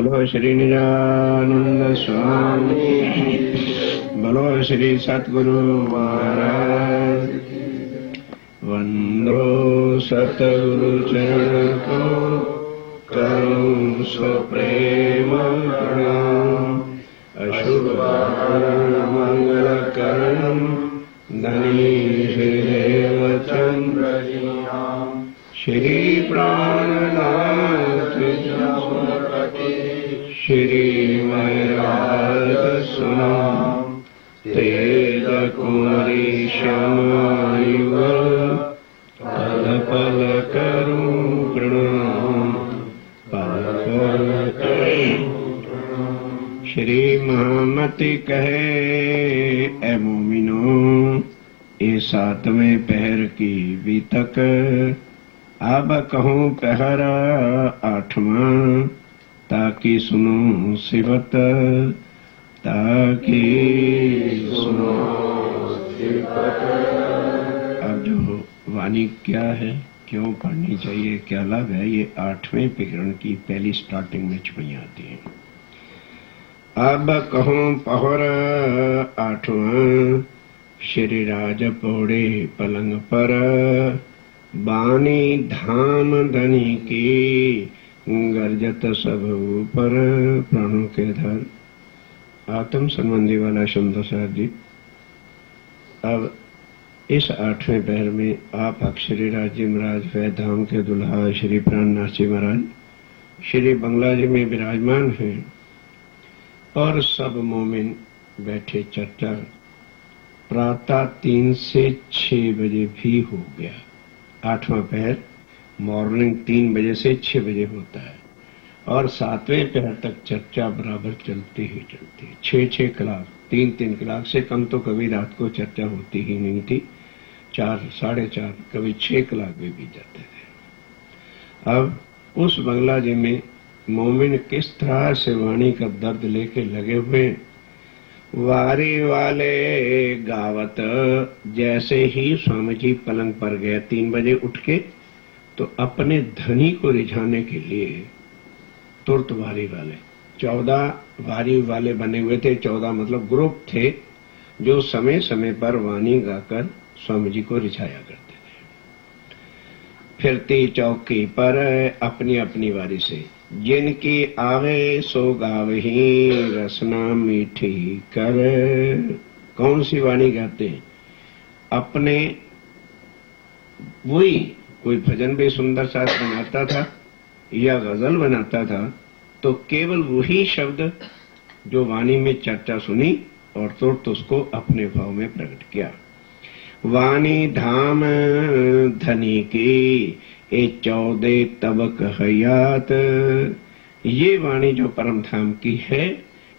बोलो श्री निजानंद स्वामी, बोलो श्री सतगुरु महाराज। वंदो सतगुरु चरण को करूं स्वप्रेम प्रणाम। अशुभ मंगल करण धनी श्रीदेव चंद्र श्री प्राणनाथ श्री महराज सुना तेज कुमारी श्यामायुग पल पल करूं प्रणाम, पल पल करूं प्रणाम। श्री महामति कहे ए मोमिनो, ये सातवें पहर की बीतक अब कहूँ पहर आठवां, ताकि सुनो सिवत, ताकि सुनो सिवत। अब जो वाणी क्या है, क्यों पढ़नी चाहिए, क्या लाभ है, ये आठवें प्रकरण की पहली स्टार्टिंग में छुई आती है। अब कहूँ पहर आठवां, श्री राज पौड़े पलंग पर, बानी धाम धनी की गर्जत सब ऊपर, प्राणों के धर। आत्म संबंधी वाला शब्दसार जी। अब इस आठवें पहर में आप अक्षरी राज्य महाराज वै धाम के दुल्हा श्री प्राणनाथ जी महाराज श्री बंगला जी में विराजमान हैं और सब मोमिन बैठे चर्चा। प्रातः 3 से 6 बजे भी हो गया। आठवां पहर मॉर्निंग 3 बजे से 6 बजे होता है और सातवें पहर तक चर्चा बराबर चलती ही चलती है। 6-6 कलाक, 3-3 कलाक से कम तो कभी रात को चर्चा होती ही नहीं थी। 4, 4:30, कभी 6 कलाक भी बीत जाते थे। अब उस बंगला जी में मोमिन किस तरह से वाणी का दर्द लेके लगे हुए। वारी वाले गावत, जैसे ही स्वामी जी पलंग पर गए 3 बजे उठ के, तो अपने धनी को रिझाने के लिए तुरंत वारी वाले 14 वारी वाले बने हुए थे। 14 मतलब ग्रुप थे जो समय समय पर वाणी गाकर स्वामी जी को रिझाया करते थे। फिरती चौकी पर अपनी अपनी वारी से, जिनकी आवे सो गावही रसना मीठी कर। कौन सी वाणी गाते हैं? अपने वही कोई भजन भी सुंदर सा बनाता था या गजल बनाता था, तो केवल वही शब्द जो वाणी में चर्चा सुनी और तुरंत उसको अपने भाव में प्रकट किया। वाणी धाम धनी की ए 14 तबक हयात। ये वाणी जो परम धाम की है,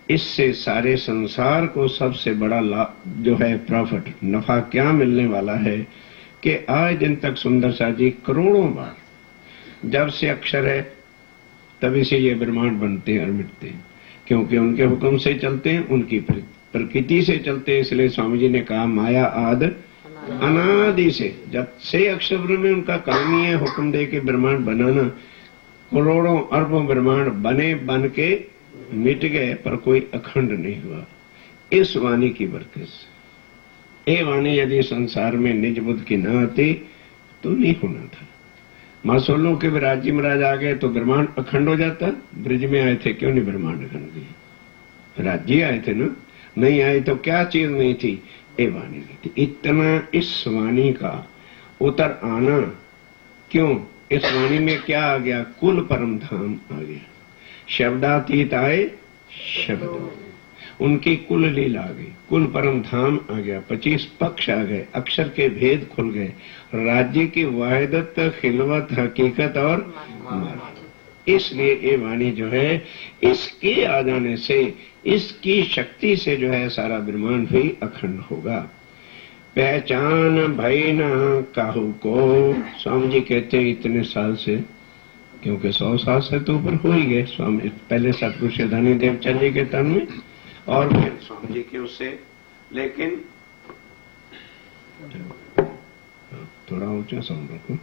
इससे सारे संसार को सबसे बड़ा लाभ जो है, प्रॉफिट, नफा क्या मिलने वाला है कि आज दिन तक सुंदर सा जी करोड़ों बार, जब से अक्षर है तभी से ये ब्रह्मांड बनते हैं और मिटते हैं, क्योंकि उनके हुक्म से चलते हैं, उनकी प्रकृति से चलते हैं। इसलिए स्वामी जी ने कहा माया आद अनादि से, जब से अक्षर ब्रह्म में उनका काम ही है हुक्म दे के ब्रह्मांड बनाना। करोड़ों अरबों ब्रह्मांड बने, बन के मिट गए, पर कोई अखंड नहीं हुआ इस वाणी की बरकत से। ये वाणी यदि संसार में निज बुद्ध की न आती तो नहीं होना था। मासोलों के विराजी महाराज आ गए तो ब्रह्मांड अखंड हो जाता। ब्रिज में आए थे, क्यों नहीं ब्रह्मांड अखंड हुई? विराजी आए थे ना, नहीं आए तो क्या चीज नहीं थी? ये वाणी नहीं थी। इतना इस वाणी का उतर आना क्यों? इस वाणी में क्या आ गया? कुल परम धाम आ गया। शब्दातीत आए शब्द, उनकी कुल लीला आ गई, कुल परम धाम आ गया, 25 पक्ष आ गए, अक्षर के भेद खुल गए, राज्य की वाहिदत, खिलवत, हकीकत और मर्म। इसलिए ये वाणी जो है, इसके आ जाने से, इसकी शक्ति से जो है सारा ब्रह्मांड भी अखंड होगा। पहचान भई न काहू को, स्वामी जी कहते हैं इतने साल से, क्योंकि 100 साल से तो ऊपर हो ही गए। स्वामी पहले सतगुरु श्री देवचंद जी के तन में और फिर स्वामी जी के उससे, लेकिन थोड़ा ऊंचा साउंड रखो।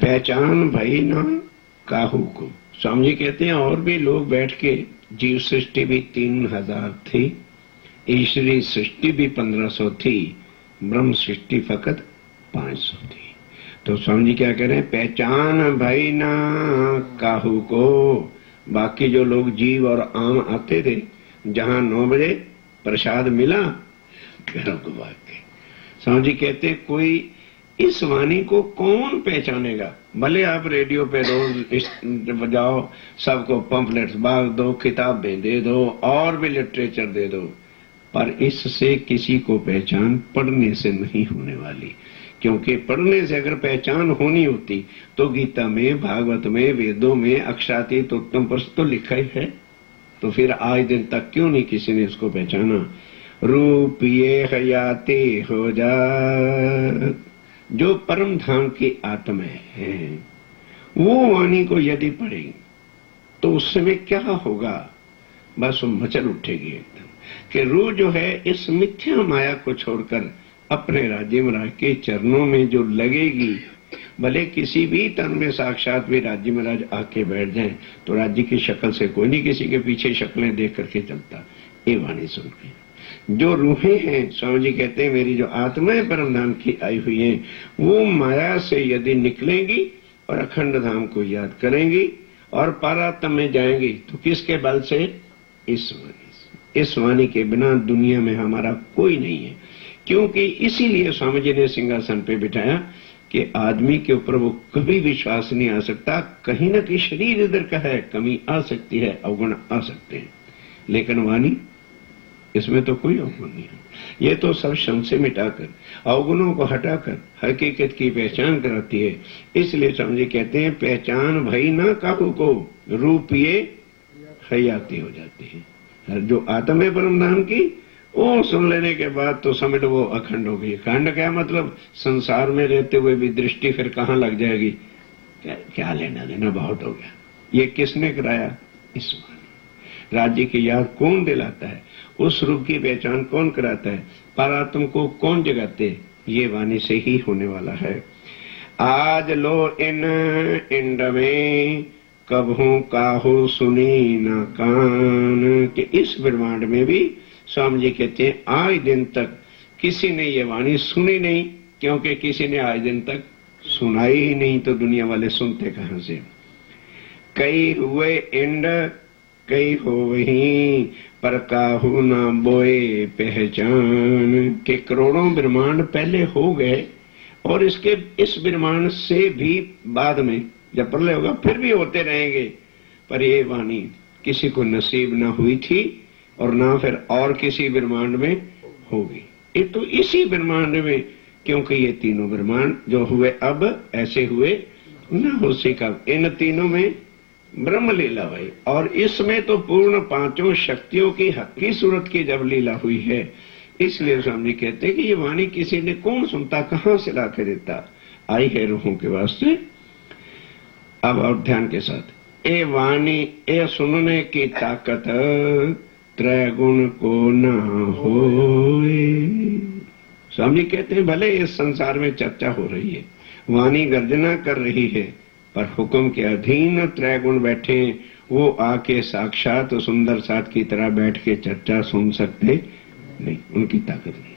पहचान भई न काहू को, स्वामी जी कहते हैं और भी लोग बैठ के, जीव सृष्टि भी 3000 थी, ईश्वरी सृष्टि भी 1500 थी, ब्रह्म सृष्टि फकत 500 थी। तो स्वामी जी क्या कह रहे हैं, पहचान भाई ना काहू को। बाकी जो लोग जीव और आम आते थे, जहां 9 बजे प्रसाद मिला घरों को भाग के। स्वामी जी कहते हैं कोई इस वाणी को कौन पहचानेगा। भले आप रेडियो पे रोज बजाओ, सबको पंपलेट्स बांट दो, किताबें दे दो और भी लिटरेचर दे दो, पर इससे किसी को पहचान पढ़ने से नहीं होने वाली। क्योंकि पढ़ने से अगर पहचान होनी होती तो गीता में, भागवत में, वेदों में अक्षरातीत उत्तम पुरुष तो लिखा ही है। तो फिर आज दिन तक क्यों नहीं किसी ने इसको पहचाना। रूप ये हयाते हो जा, जो परम धाम की आत्मा है वो वाणी को यदि पढ़ेगी तो उस समय क्या होगा, बस वो मचल उठेगी एकदम कि रूह जो है इस मिथ्या माया को छोड़कर अपने राज्य महाराज के चरणों में जो लगेगी। भले किसी भी तन में साक्षात भी राज्य महाराज आके बैठ जाएं तो राज्य की शक्ल से कोई नहीं किसी के पीछे शक्लें देख करके चलता। ये वाणी सुन के जो रूहें हैं, स्वामी जी कहते हैं मेरी जो आत्माएं परम धाम की आई हुई हैं, वो माया से यदि निकलेंगी और अखंड धाम को याद करेंगी और पारात्म में जाएंगी तो किसके बल से, इस वाणी से। इस वाणी के बिना दुनिया में हमारा कोई नहीं है। क्योंकि इसीलिए स्वामी जी ने सिंहासन पे बिठाया कि आदमी के ऊपर वो कभी विश्वास नहीं आ सकता। कहीं ना कहीं शरीर इधर का है, कमी आ सकती है, अवगुण आ सकते हैं, लेकिन वाणी इसमें तो कोई अवगुण नहीं है। ये तो सब शम से मिटाकर, अवगुणों को हटाकर हकीकत की पहचान कराती है। इसलिए स्वामी जी कहते हैं पहचान भई ना काहू को, रूप ये हयाती हो जाती है। जो आत्म है परम धाम की, वो सुन लेने के बाद तो समझ वो अखंड हो गई। अखंड क्या मतलब, संसार में रहते हुए भी दृष्टि फिर कहाँ लग जाएगी, क्या लेना देना बहुत हो गया। ये किसने कराया, इस वाणी। राज्य की याद कौन दिलाता है, उस रूप की पहचान कौन कराता है, पारात्म को कौन जगाते, ये वाणी से ही होने वाला है। आज लो इन इंड में कबहू काहू सुनी न कान, कि इस ब्रह्मांड में भी स्वामी जी कहते हैं आज दिन तक किसी ने ये वाणी सुनी नहीं, क्योंकि किसी ने आज दिन तक सुनाई ही नहीं, तो दुनिया वाले सुनते कहां से। कई हुए इंड कई हो वही, पर काहू ना बोए पहचान, के करोड़ों ब्रह्मांड पहले हो गए और इसके इस ब्रह्मांड से भी बाद में जब प्रलय होगा फिर भी होते रहेंगे, पर ये वाणी किसी को नसीब ना हुई थी और ना फिर और किसी ब्रह्मांड में होगी। ये तो इसी ब्रह्मांड में, क्योंकि ये तीनों ब्रह्मांड जो हुए अब ऐसे हुए न हो से कब, इन तीनों में ब्रह्म लीला हुई और इसमें तो पूर्ण पांचों शक्तियों की हक्की सूरत की जब लीला हुई है। इसलिए स्वामी कहते हैं कि ये वाणी किसी ने कौन सुनता, कहां से ला के देता, आई है रूहों के वास्ते। अब और ध्यान के साथ, ए वाणी ए सुनने की ताकत त्रैगुण को ना होए। स्वामी कहते हैं भले इस संसार में चर्चा हो रही है, वाणी गर्जना कर रही है, पर हुक्म के अधीन त्रैगुण बैठे, वो आके साक्षात सुंदर साथ की तरह बैठ के चर्चा सुन सकते नहीं, उनकी ताकत नहीं।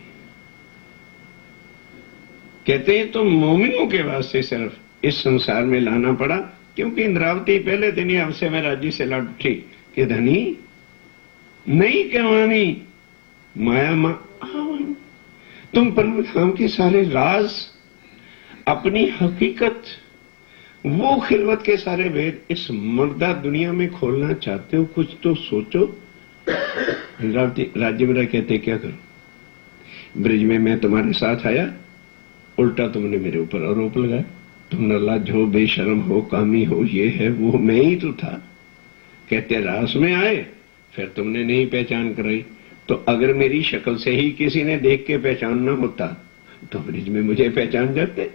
कहते हैं तो मोमिनों के वास्ते सिर्फ इस संसार में लाना पड़ा, क्योंकि इंद्रावती पहले दिन ही हमसे मैं राजी से लड़ उठी कि धनी नहीं कहवानी माया मां, तुम परम धाम के सारे राज, अपनी हकीकत, वो खिलवत के सारे भेद इस मर्दा दुनिया में खोलना चाहते हो, कुछ तो सोचो। राज्य मेरा कहते क्या करूं, ब्रिज में मैं तुम्हारे साथ आया, उल्टा तुमने मेरे ऊपर आरोप लगाया, तुम निर्लज्ज हो, बेशर्म हो, कामी हो, ये है वो, मैं ही तो था। कहते रास में आए फिर तुमने नहीं पहचान कराई, तो अगर मेरी शक्ल से ही किसी ने देख के पहचानना होता तो ब्रिज में मुझे पहचान जाते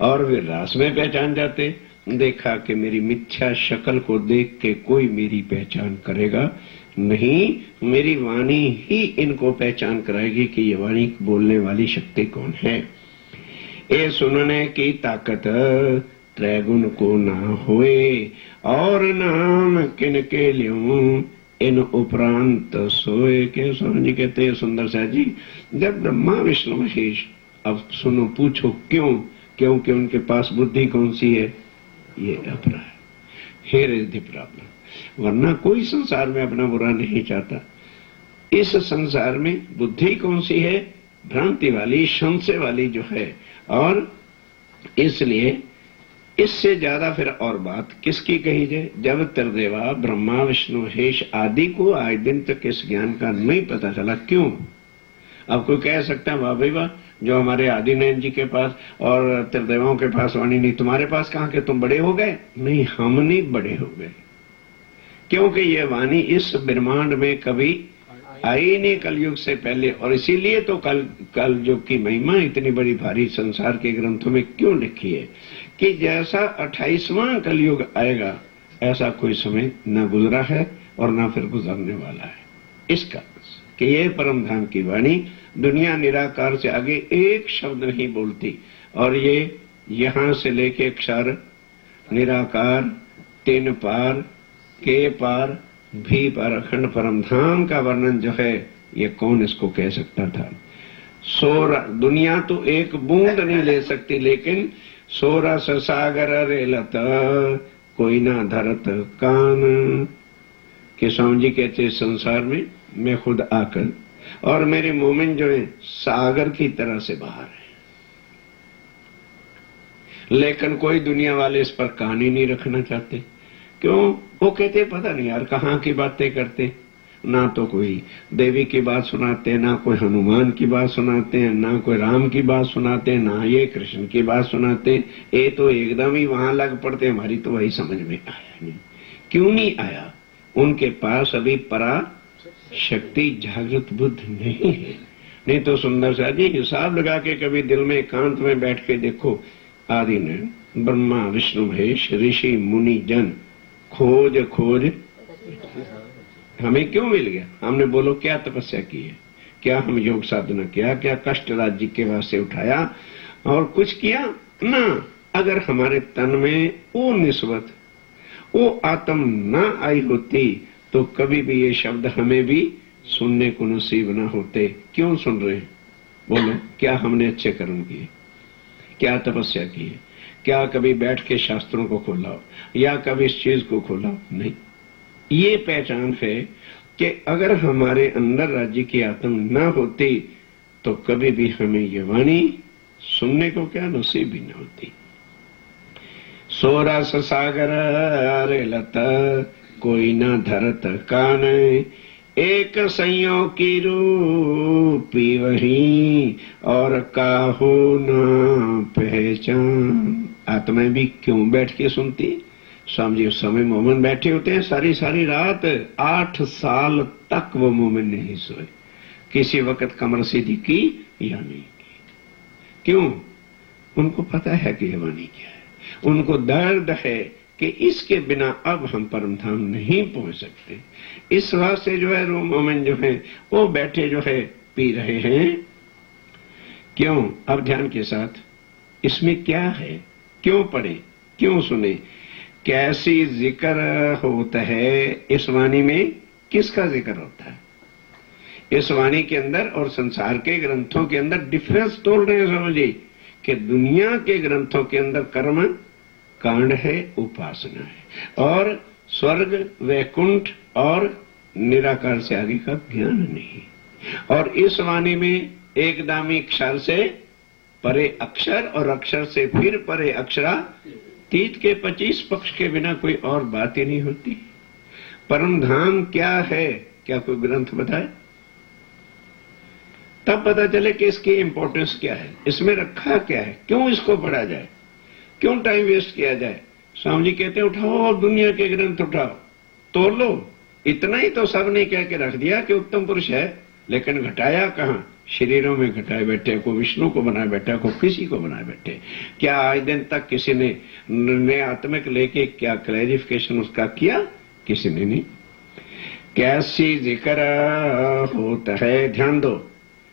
और फिर रास में पहचान जाते। देखा कि मेरी मिथ्या शक्ल को देख के कोई मेरी पहचान करेगा नहीं, मेरी वाणी ही इनको पहचान कराएगी कि ये वाणी बोलने वाली शक्ति कौन है। ए सुनने की ताकत त्रैगुण को ना होए, और नाम किनके ल्यूं इन उपरांत सोए। के स्वामी जी कहते हैं सुंदर सा जी, जब ब्रह्मा विष्णु महेश, अब सुनो पूछो क्यों, क्योंकि उनके पास बुद्धि कौन सी है, ये अपरा है। Here is the problem. वरना कोई संसार में अपना बुरा नहीं चाहता। इस संसार में बुद्धि कौन सी है, भ्रांति वाली, संशय वाली जो है। और इसलिए इससे ज्यादा फिर और बात किसकी कही जाए, जब त्रिदेवा ब्रह्मा विष्णु महेश आदि को आज दिन तक इस ज्ञान का नहीं पता चला। क्यों? अब कोई कह सकता है वाह भाई वाह, जो हमारे आदि नयन जी के पास और त्रिदेवाओं के पास वाणी नहीं, तुम्हारे पास कहां के तुम बड़े हो गए? नहीं, हम नहीं बड़े हो गए, क्योंकि ये वाणी इस ब्रह्मांड में कभी आई नहीं कलयुग से पहले। और इसीलिए तो कलयुग की महिमा इतनी बड़ी भारी संसार के ग्रंथों में क्यों लिखी है कि जैसा 28वां कलयुग आएगा ऐसा कोई समय न गुजरा है और न फिर गुजरने वाला है। इसका कि ये परम धाम की वाणी दुनिया निराकार से आगे एक शब्द नहीं बोलती। और ये यहां से लेके क्षर, निराकार, तीन पार, के पार, भी पार, अखंड परम धाम का वर्णन जो है ये कौन इसको कह सकता था। दुनिया तो एक बूंद नहीं ले सकती, लेकिन 16 सागर रेलत कोई ना धरत कान। के स्वामी जी कहते संसार में मैं खुद आकर और मेरे मोमिन जो है सागर की तरह से बाहर है, लेकिन कोई दुनिया वाले इस पर कहानी नहीं रखना चाहते। क्यों? वो कहते पता नहीं यार कहाँ की बातें करते, ना तो कोई देवी की बात सुनाते हैं, ना कोई हनुमान की बात सुनाते हैं, ना कोई राम की बात सुनाते हैं, ना ये कृष्ण की बात सुनाते हैं। ये तो एकदम ही वहां लग पड़ते। हमारी तो वही समझ में आया नहीं। क्यों नहीं आया? उनके पास अभी परा शक्ति जागृत बुद्ध नहीं है। नहीं तो सुंदर सा जी हिसाब लगा के कभी दिल में एकांत में बैठ के देखो, आदि ने ब्रह्मा विष्णु महेश ऋषि मुनि जन खोज खोज हमें क्यों मिल गया? हमने बोलो क्या तपस्या की है, क्या हम योग साधना किया, क्या कष्ट राज्य के वास्ते उठाया और कुछ किया ना। अगर हमारे तन में वो निस्बत, वो आत्म ना आई होती तो कभी भी ये शब्द हमें भी सुनने को नसीब ना होते। क्यों सुन रहे हैं? बोलो, क्या हमने अच्छे कर्म किए, क्या तपस्या की है, क्या कभी बैठ के शास्त्रों को खोला हो या कभी इस चीज को खोला हो? नहीं। ये पहचान है कि अगर हमारे अंदर राज्य की आत्म न होती तो कभी भी हमें ये वाणी सुनने को क्या नसीब भी न होती। 16 सागर रेलत कोई न धरत कान, एक संयोग की रूपी वही और काहो न पहचान। आत्माएं भी क्यों बैठ के सुनती? स्वामी जी उस समय मोमिन बैठे होते हैं सारी सारी रात, 8 साल तक वो मोमिन नहीं सोए, किसी वक्त कमर सीधी की या नहीं की। क्यों? उनको पता है कि ये वाणी क्या है। उनको दर्द है कि इसके बिना अब हम परम धाम नहीं पहुंच सकते। इस वास्ते जो है वो मोमिन जो है वो बैठे जो है पी रहे हैं। क्यों? अब ध्यान के साथ इसमें क्या है, क्यों पढ़े, क्यों सुने, कैसी जिक्र होता है इस वाणी में, किसका जिक्र होता है इस वाणी के अंदर और संसार के ग्रंथों के अंदर। डिफरेंस तोड़ रहे हैं समझिए कि दुनिया के ग्रंथों के अंदर कर्म कांड है, उपासना है, और स्वर्ग वैकुंठ और निराकार से आगे का ज्ञान नहीं। और इस वाणी में एकदम क्षर से परे अक्षर और अक्षर से फिर परे अक्षरातीत के 25 पक्ष के बिना कोई और बात ही नहीं होती। परम धाम क्या है, क्या कोई ग्रंथ बताए? तब पता चले कि इसकी इंपॉर्टेंस क्या है, इसमें रखा क्या है, क्यों इसको पढ़ा जाए, क्यों टाइम वेस्ट किया जाए। स्वामी जी कहते हैं उठाओ दुनिया के ग्रंथ उठाओ, तोड़ लो। इतना ही तो सब ने कह के रख दिया कि उत्तम पुरुष है, लेकिन घटाया कहां? शरीरों में घटाए बैठे, को विष्णु को बनाए बैठे, को किसी को बनाए बैठे। क्या आज दिन तक किसी ने आत्मिक लेके क्या क्लैरिफिकेशन उसका किया? किसी ने नहीं। कैसी जिक्र होता है, ध्यान दो,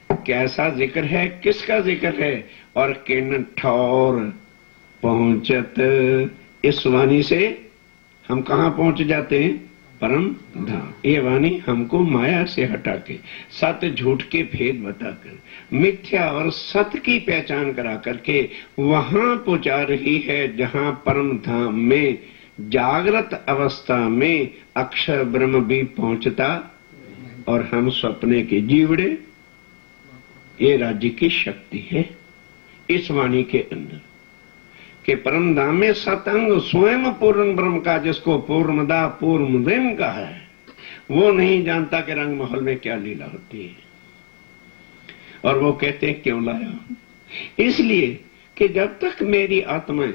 कैसा जिक्र है, किसका जिक्र है और किन ठौर पहुंचत। इस वाणी से हम कहाँ पहुंच जाते हैं? परम धाम। ये वाणी हमको माया से हटा के, सत्य झूठ के भेद बताकर, मिथ्या और सत्य की पहचान करा करके वहां पहुंचा रही है जहां परम धाम में जागृत अवस्था में अक्षर ब्रह्म भी पहुंचता और हम स्वप्ने के जीवड़े। ये राज्य की शक्ति है इस वाणी के अंदर कि परम धाम में सतंग स्वयं पूर्ण ब्रह्म का, जिसको पूर्णदा पूर्णदेव का है, वो नहीं जानता कि रंग महल में क्या लीला होती है। और वो कहते हैं क्यों लाया? इसलिए कि जब तक मेरी आत्मा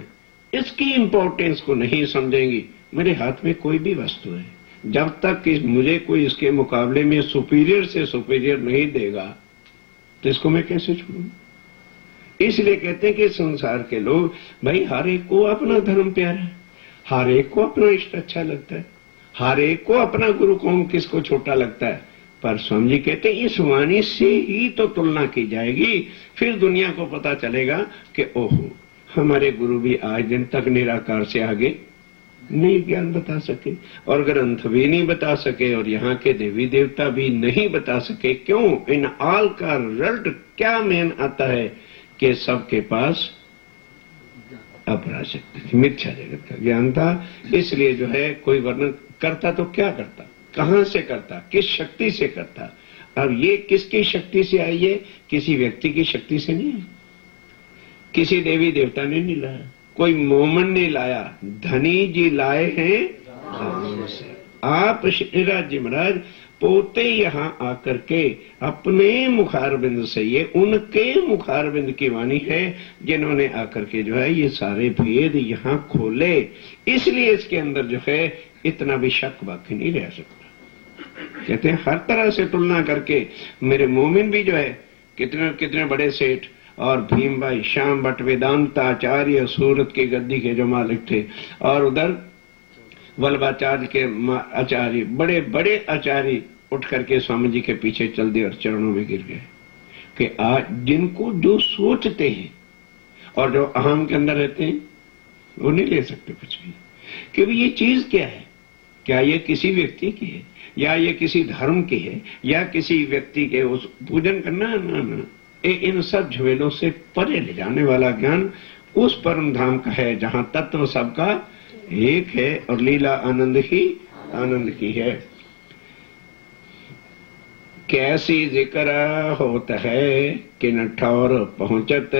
इसकी इंपॉर्टेंस को नहीं समझेंगी, मेरे हाथ में कोई भी वस्तु है, जब तक मुझे कोई इसके मुकाबले में सुपीरियर से सुपीरियर नहीं देगा तो इसको मैं कैसे छोड़ूं? इसलिए कहते हैं कि संसार के लोग, भाई हर एक को अपना धर्म प्यारा है, हर एक को अपना इष्ट अच्छा लगता है, हर एक को अपना गुरु कौन किसको छोटा लगता है। पर स्वामी जी कहते हैं इस वाणी से ही तो तुलना की जाएगी, फिर दुनिया को पता चलेगा कि ओहो, हमारे गुरु भी आज दिन तक निराकार से आगे नहीं ज्ञान बता सके, और ग्रंथ भी नहीं बता सके, और यहाँ के देवी देवता भी नहीं बता सके। क्यों? इन ऑल का रिजल्ट क्या मेन आता है कि सबके पास अपराशक्ति थी, मिथ्या जगत का ज्ञान था। इसलिए जो है कोई वर्णन करता तो क्या करता, कहां से करता, किस शक्ति से करता। अब ये किसकी शक्ति से आई है? किसी व्यक्ति की शक्ति से नहीं, किसी देवी देवता ने नहीं लाया, कोई मोमन ने लाया, धनी जी लाए हैं धर्म से। आप श्रीराज जी महाराज पोते यहाँ आकर के अपने मुखारबिंद से, ये उनके मुखारबिंद की वाणी है जिन्होंने आकर के जो है ये सारे भेद यहाँ खोले। इसलिए इसके अंदर जो है इतना भी शक बाकी नहीं रह सकता। कहते हैं हर तरह से तुलना करके मेरे मोमिन भी जो है कितने कितने बड़े सेठ, और भीम भाई श्याम भट्ट वेदांताचार्य सूरत की गद्दी के जो मालिक थे, और उधर वल्लभाचार्य के आचार्य, बड़े बड़े आचार्य उठ करके स्वामी जी के पीछे चल दिए और चरणों में गिर गए कि आज जिनको जो सोचते हैं और जो अहम के अंदर रहते हैं वो नहीं ले सकते कुछ भी, कि ये चीज क्या है, क्या ये किसी व्यक्ति की है, या ये किसी धर्म की है, या किसी व्यक्ति के उस पूजन करना ना, इन सब झमेलों से परे ले जाने वाला ज्ञान उस परम धाम का है जहां तत्व सबका एक है और लीला आनंद ही आनंद की है। कैसी जिक्र होता है कि न ठौर पहुंचत,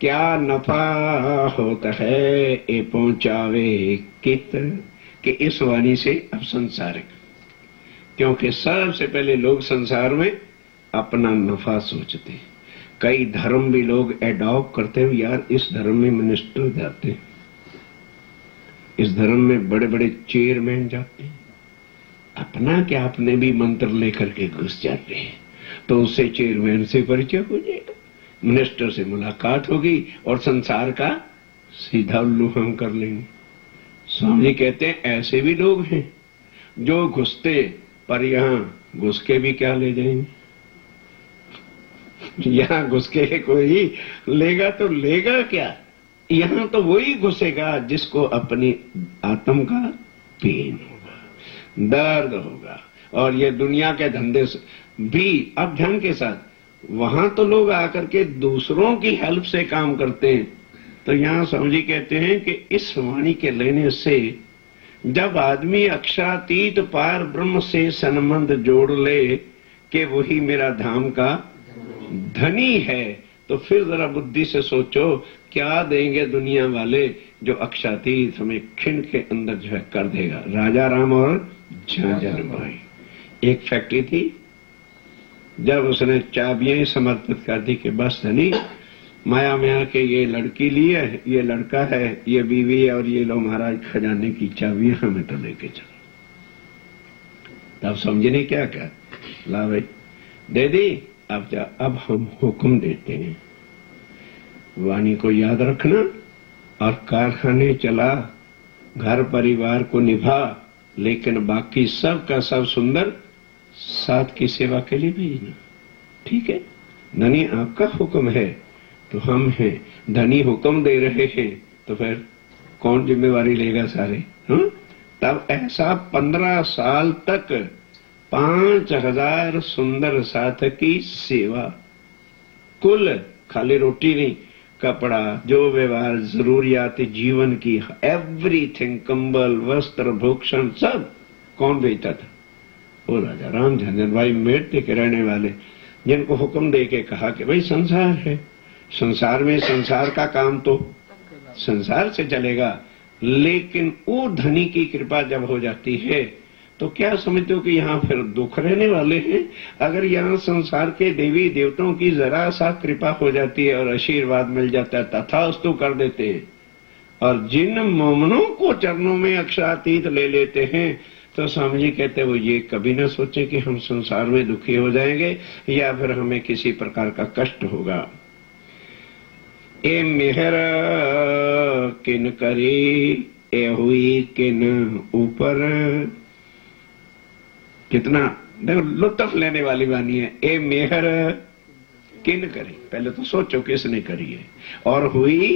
क्या नफा होता है ये पहुंचावे कित। कि इस वाणी से अब संसारिक, क्योंकि सबसे पहले लोग संसार में अपना नफा सोचते हैं। कई धर्म भी लोग एडॉप्ट करते हैं, यार इस धर्म में मिनिस्टर जाते हैं, इस धर्म में बड़े बड़े चेयरमैन जाते हैं, अपना क्या अपने भी मंत्र लेकर के घुस जाते हैं, तो उससे चेयरमैन से परिचय हो जाएगा, मिनिस्टर से मुलाकात होगी और संसार का सीधा उल्लू हम कर लेंगे। स्वामी कहते हैं ऐसे भी लोग हैं जो घुसते, पर यहां घुस के भी क्या ले जाएंगे, यहां घुस के कोई लेगा तो लेगा क्या, यहां तो वही घुसेगा जिसको अपनी आत्म का पेन होगा, दर्द होगा। और ये दुनिया के धंधे से भी, अब ध्यान के साथ, वहां तो लोग आकर के दूसरों की हेल्प से काम करते हैं, तो यहां समझी कहते हैं कि इस वाणी के लेने से जब आदमी अक्षरातीत पार ब्रह्म से संबंध जोड़ ले कि वही मेरा धाम का धनी है, तो फिर जरा बुद्धि से सोचो क्या देंगे दुनिया वाले जो अक्षरातीत हमें खिंड के अंदर जो है कर देगा। राजा राम और झांझर भाई, एक फैक्ट्री थी, जब उसने चाबियां समर्पित कर दी कि बस धनी माया माया के ये लड़की लिए, ये लड़का है, ये बीवी है, और ये लो महाराज खजाने की चाबियां हमें तो लेके चलो। तब समझने क्या क्या, ला भाई दे दी, अब जा, अब हम हुक्म देते हैं, वाणी को याद रखना और कारखाने चला, घर परिवार को निभा, लेकिन बाकी सब का सब सुंदर साथ की सेवा के लिए भेजना। ठीक है, धनी आपका हुक्म है तो हम हैं, धनी हुक्म दे रहे हैं तो फिर कौन जिम्मेवारी लेगा सारे? तब ऐसा 15 साल तक 5000 सुंदर साथ की सेवा, कुल खाली रोटी नहीं, कपड़ा, जो व्यवहार जरूरियात जीवन की, एवरीथिंग, कंबल, वस्त्र, भूषण सब कौन बेचता था? वो राजा राम झंझन भाई मेरठ के रहने वाले, जिनको हुक्म दे के कहा कि भाई संसार है, संसार में संसार का काम तो संसार से चलेगा, लेकिन वो धनी की कृपा जब हो जाती है तो क्या समझते हो कि यहाँ फिर दुख रहने वाले हैं? अगर यहाँ संसार के देवी देवताओं की जरा सा कृपा हो जाती है और आशीर्वाद मिल जाता है, तथास्तु कर देते हैं, और जिन मोमनों को चरणों में अक्षरातीत ले लेते हैं, तो स्वामी जी कहते वो ये कभी ना सोचे कि हम संसार में दुखी हो जाएंगे या फिर हमें किसी प्रकार का कष्ट होगा। ए मेहर किन करी, ए हुई किन ऊपर। कितना देखो लुत्फ लेने वाली वाणी है। ए मेहर किन करी, पहले तो सोचो किसने करी है, और हुई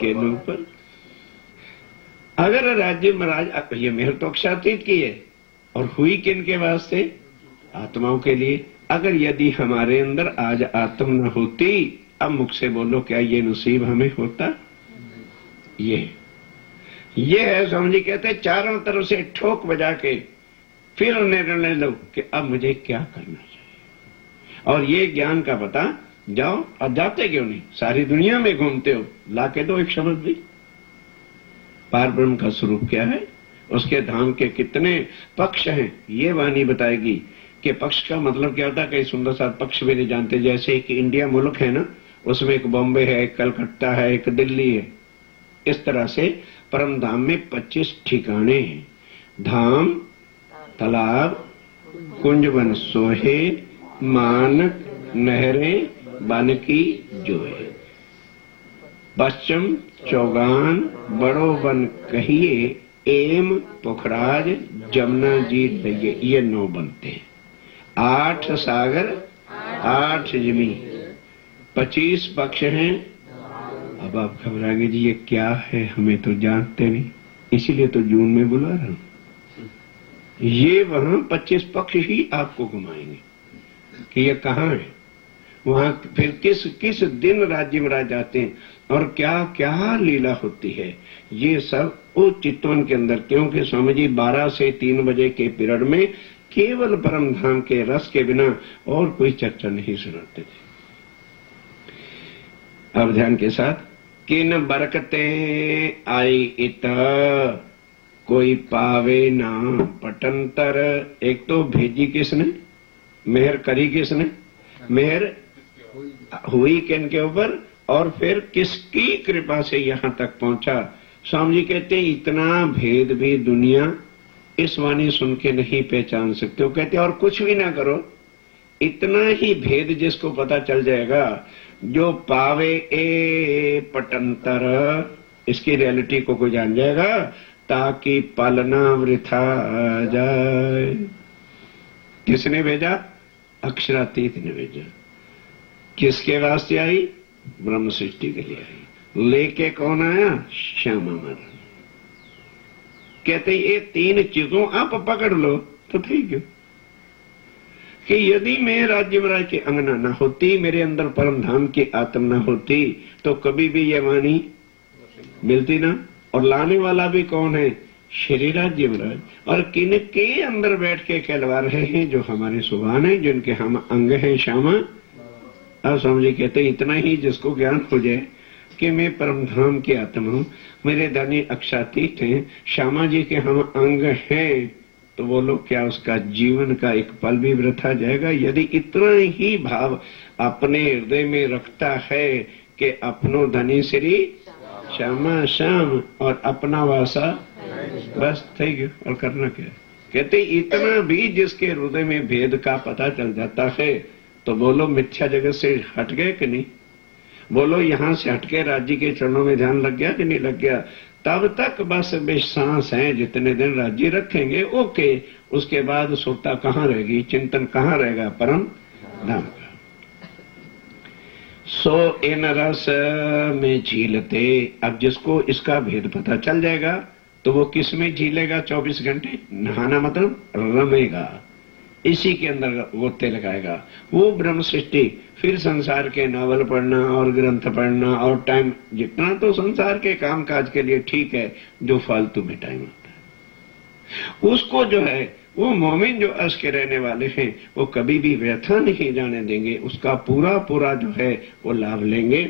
किन ऊपर। अगर राज्य महाराज, ये मेहर तो अक्षरातीत की है, और हुई किन के वास्ते? आत्माओं के लिए। अगर यदि हमारे अंदर आज आत्म न होती, अब मुख से बोलो क्या ये नसीब हमें होता? ये है स्वामी जी कहते चारों तरफ से ठोक बजा के फिर निर्णय लो कि अब मुझे क्या करना चाहिए। और ये ज्ञान का पता जाओ, अब जाते क्यों नहीं? सारी दुनिया में घूमते हो, लाके दो एक शब्द भी। पार ब्रह्म का स्वरूप क्या है, उसके धाम के कितने पक्ष हैं, ये वाणी बताएगी कि पक्ष का मतलब क्या होता है। कई सुंदर सा पक्ष भी नहीं जानते, जैसे एक इंडिया मुल्क है ना, उसमें एक बॉम्बे है, एक कलकत्ता है, एक दिल्ली है। इस तरह से परम धाम में 25 ठिकाने हैं। धाम, तालाब, कुंजवन सोहे, मानक, नहरें, बानकी जोए। पश्चिम चौगान, बड़ो वन कहिए, एम, पोखराज, जमुना जी दइये, ये 9 बनते हैं। 8 सागर, 8 जमी, 25 पक्ष हैं। अब आप घबराएंगे जी ये क्या है, हमें तो जानते नहीं, इसीलिए तो जून में बुला रहा हूं। ये वहां 25 पक्ष ही आपको घुमाएंगे कि ये कहाँ है, वहां फिर किस दिन राज्य में राज जाते हैं और क्या क्या लीला होती है, ये सब उस चितवन के अंदर। क्योंकि स्वामी जी 12 से 3 बजे के पीरियड में केवल परम धाम के रस के बिना और कोई चर्चा नहीं सुनाते थे। अब ध्यान के साथ, किन बरकते आई इत, कोई पावे ना पटंतर। एक तो भेजी किसने, मेहर करी किसने, मेहर हुई किन के ऊपर, और फिर किसकी कृपा से यहां तक पहुंचा। स्वामी जी कहते इतना भेद भी दुनिया इस वाणी सुन के नहीं पहचान सकते। वो कहते और कुछ भी ना करो, इतना ही भेद जिसको पता चल जाएगा, जो पावे ए पटंतर, इसकी रियलिटी को कोई जान जाएगा, ताकि पालना वृथा जाए। किसने भेजा? अक्षरातीत ने भेजा। किसके वास्ते आई? ब्रह्म सृष्टि के लिए आई। लेके कौन आया? श्यामा महाराज। कहते ये 3 चीजों आप पकड़ लो तो ठीक है कि यदि मैं राज्य महाराज के अंगना न होती, मेरे अंदर परम धाम की आत्म न होती, तो कभी भी ये वाणी मिलती ना। और लाने वाला भी कौन है? श्री राज्य महाराज। और किन के अंदर बैठ के कहलवा रहे हैं? जो हमारे सुभान है, जिनके हम अंग हैं श्यामा। अब समझे कहते इतना ही जिसको ज्ञान हो जाए कि मैं परम धाम की आत्मा हूं, मेरे धनी अक्षातीत हैं, श्यामा जी के हम अंग हैं, तो बोलो क्या उसका जीवन का एक पल भी वृथा जाएगा? यदि इतना ही भाव अपने हृदय में रखता है कि अपनो धनी श्री श्यामा श्याम और अपना वासा, बस ठीक है, और करना क्या? कहते इतना भी जिसके हृदय में भेद का पता चल जाता है, तो बोलो मिथ्या जगत से हट गए कि नहीं? बोलो यहां से हटके राज्य के चरणों में ध्यान लग गया कि नहीं लग गया? तब तक बस बेसांस है, जितने दिन राज्य रखेंगे ओके, उसके बाद सोता कहाँ रहेगी, चिंतन कहाँ रहेगा? परम धाम का। सो इन रस में झीलते। अब जिसको इसका भेद पता चल जाएगा तो वो किस में झीलेगा 24 घंटे? नहाना मतलब रमेगा, इसी के अंदर गोते लगाएगा। वो ब्रह्म सृष्टि, फिर संसार के नावल पढ़ना और ग्रंथ पढ़ना और टाइम जितना तो संसार के काम काज के लिए ठीक है, जो फालतू में टाइम होता है उसको जो है, वो मोमिन जो अर्श के रहने वाले हैं वो कभी भी व्यथा नहीं जाने देंगे, उसका पूरा पूरा जो है वो लाभ लेंगे।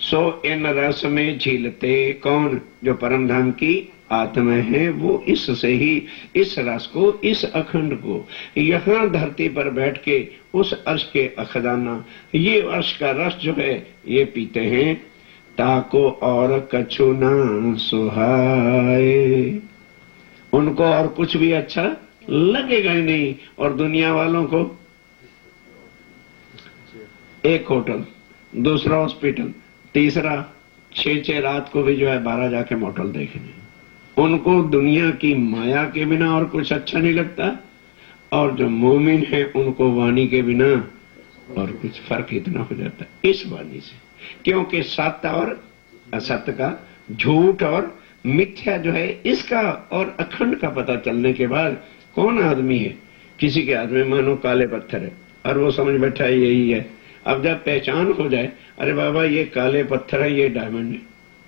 सो इन रस में झीलते कौन? जो परम धाम की आत्मा है, वो इससे ही इस रस को, इस अखंड को यहाँ धरती पर बैठ के उस अर्श के अखजाना, ये अर्श का रस जो है ये पीते हैं। ताको और कछु ना सुहाए, उनको और कुछ भी अच्छा लगेगा ही नहीं। और दुनिया वालों को एक होटल, दूसरा हॉस्पिटल, तीसरा 6 रात को भी जो है 12 जाके मोटल देखने। उनको दुनिया की माया के बिना और कुछ अच्छा नहीं लगता। और जो मोमिन है उनको वाणी के बिना और कुछ फर्क इतना हो जाता है इस वाणी से, क्योंकि सत्य और असत्य का, झूठ और मिथ्या जो है इसका और अखंड का पता चलने के बाद कौन आदमी है? किसी के हाथ में मानो काले पत्थर है और वो समझ बैठा है यही है। अब जब पहचान हो जाए, अरे बाबा ये काले पत्थर है, ये डायमंड है,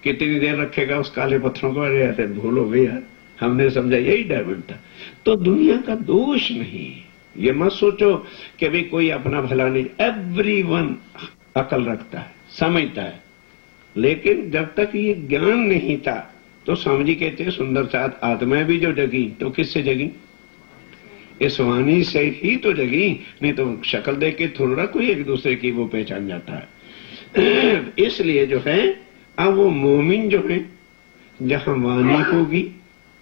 कितनी देर रखेगा उस काले पत्थरों को? अरे ऐसे भूल हो गई यार, हमने समझा यही डायमंड था। तो दुनिया का दोष नहीं, ये मत सोचो कि भाई कोई अपना भला नहीं। एवरीवन अकल रखता है, समझता है, लेकिन जब तक ये ज्ञान नहीं था तो स्वामी जी कहते हैं सुंदर साथ आत्माएं भी जो जगी तो किससे जगी? इस वाणी से ही तो जगी, नहीं तो शक्ल देख के थोड़ा कोई एक दूसरे की वो पहचान जाता है। इसलिए जो है अब वो मोमिन जो है जहां वाणी होगी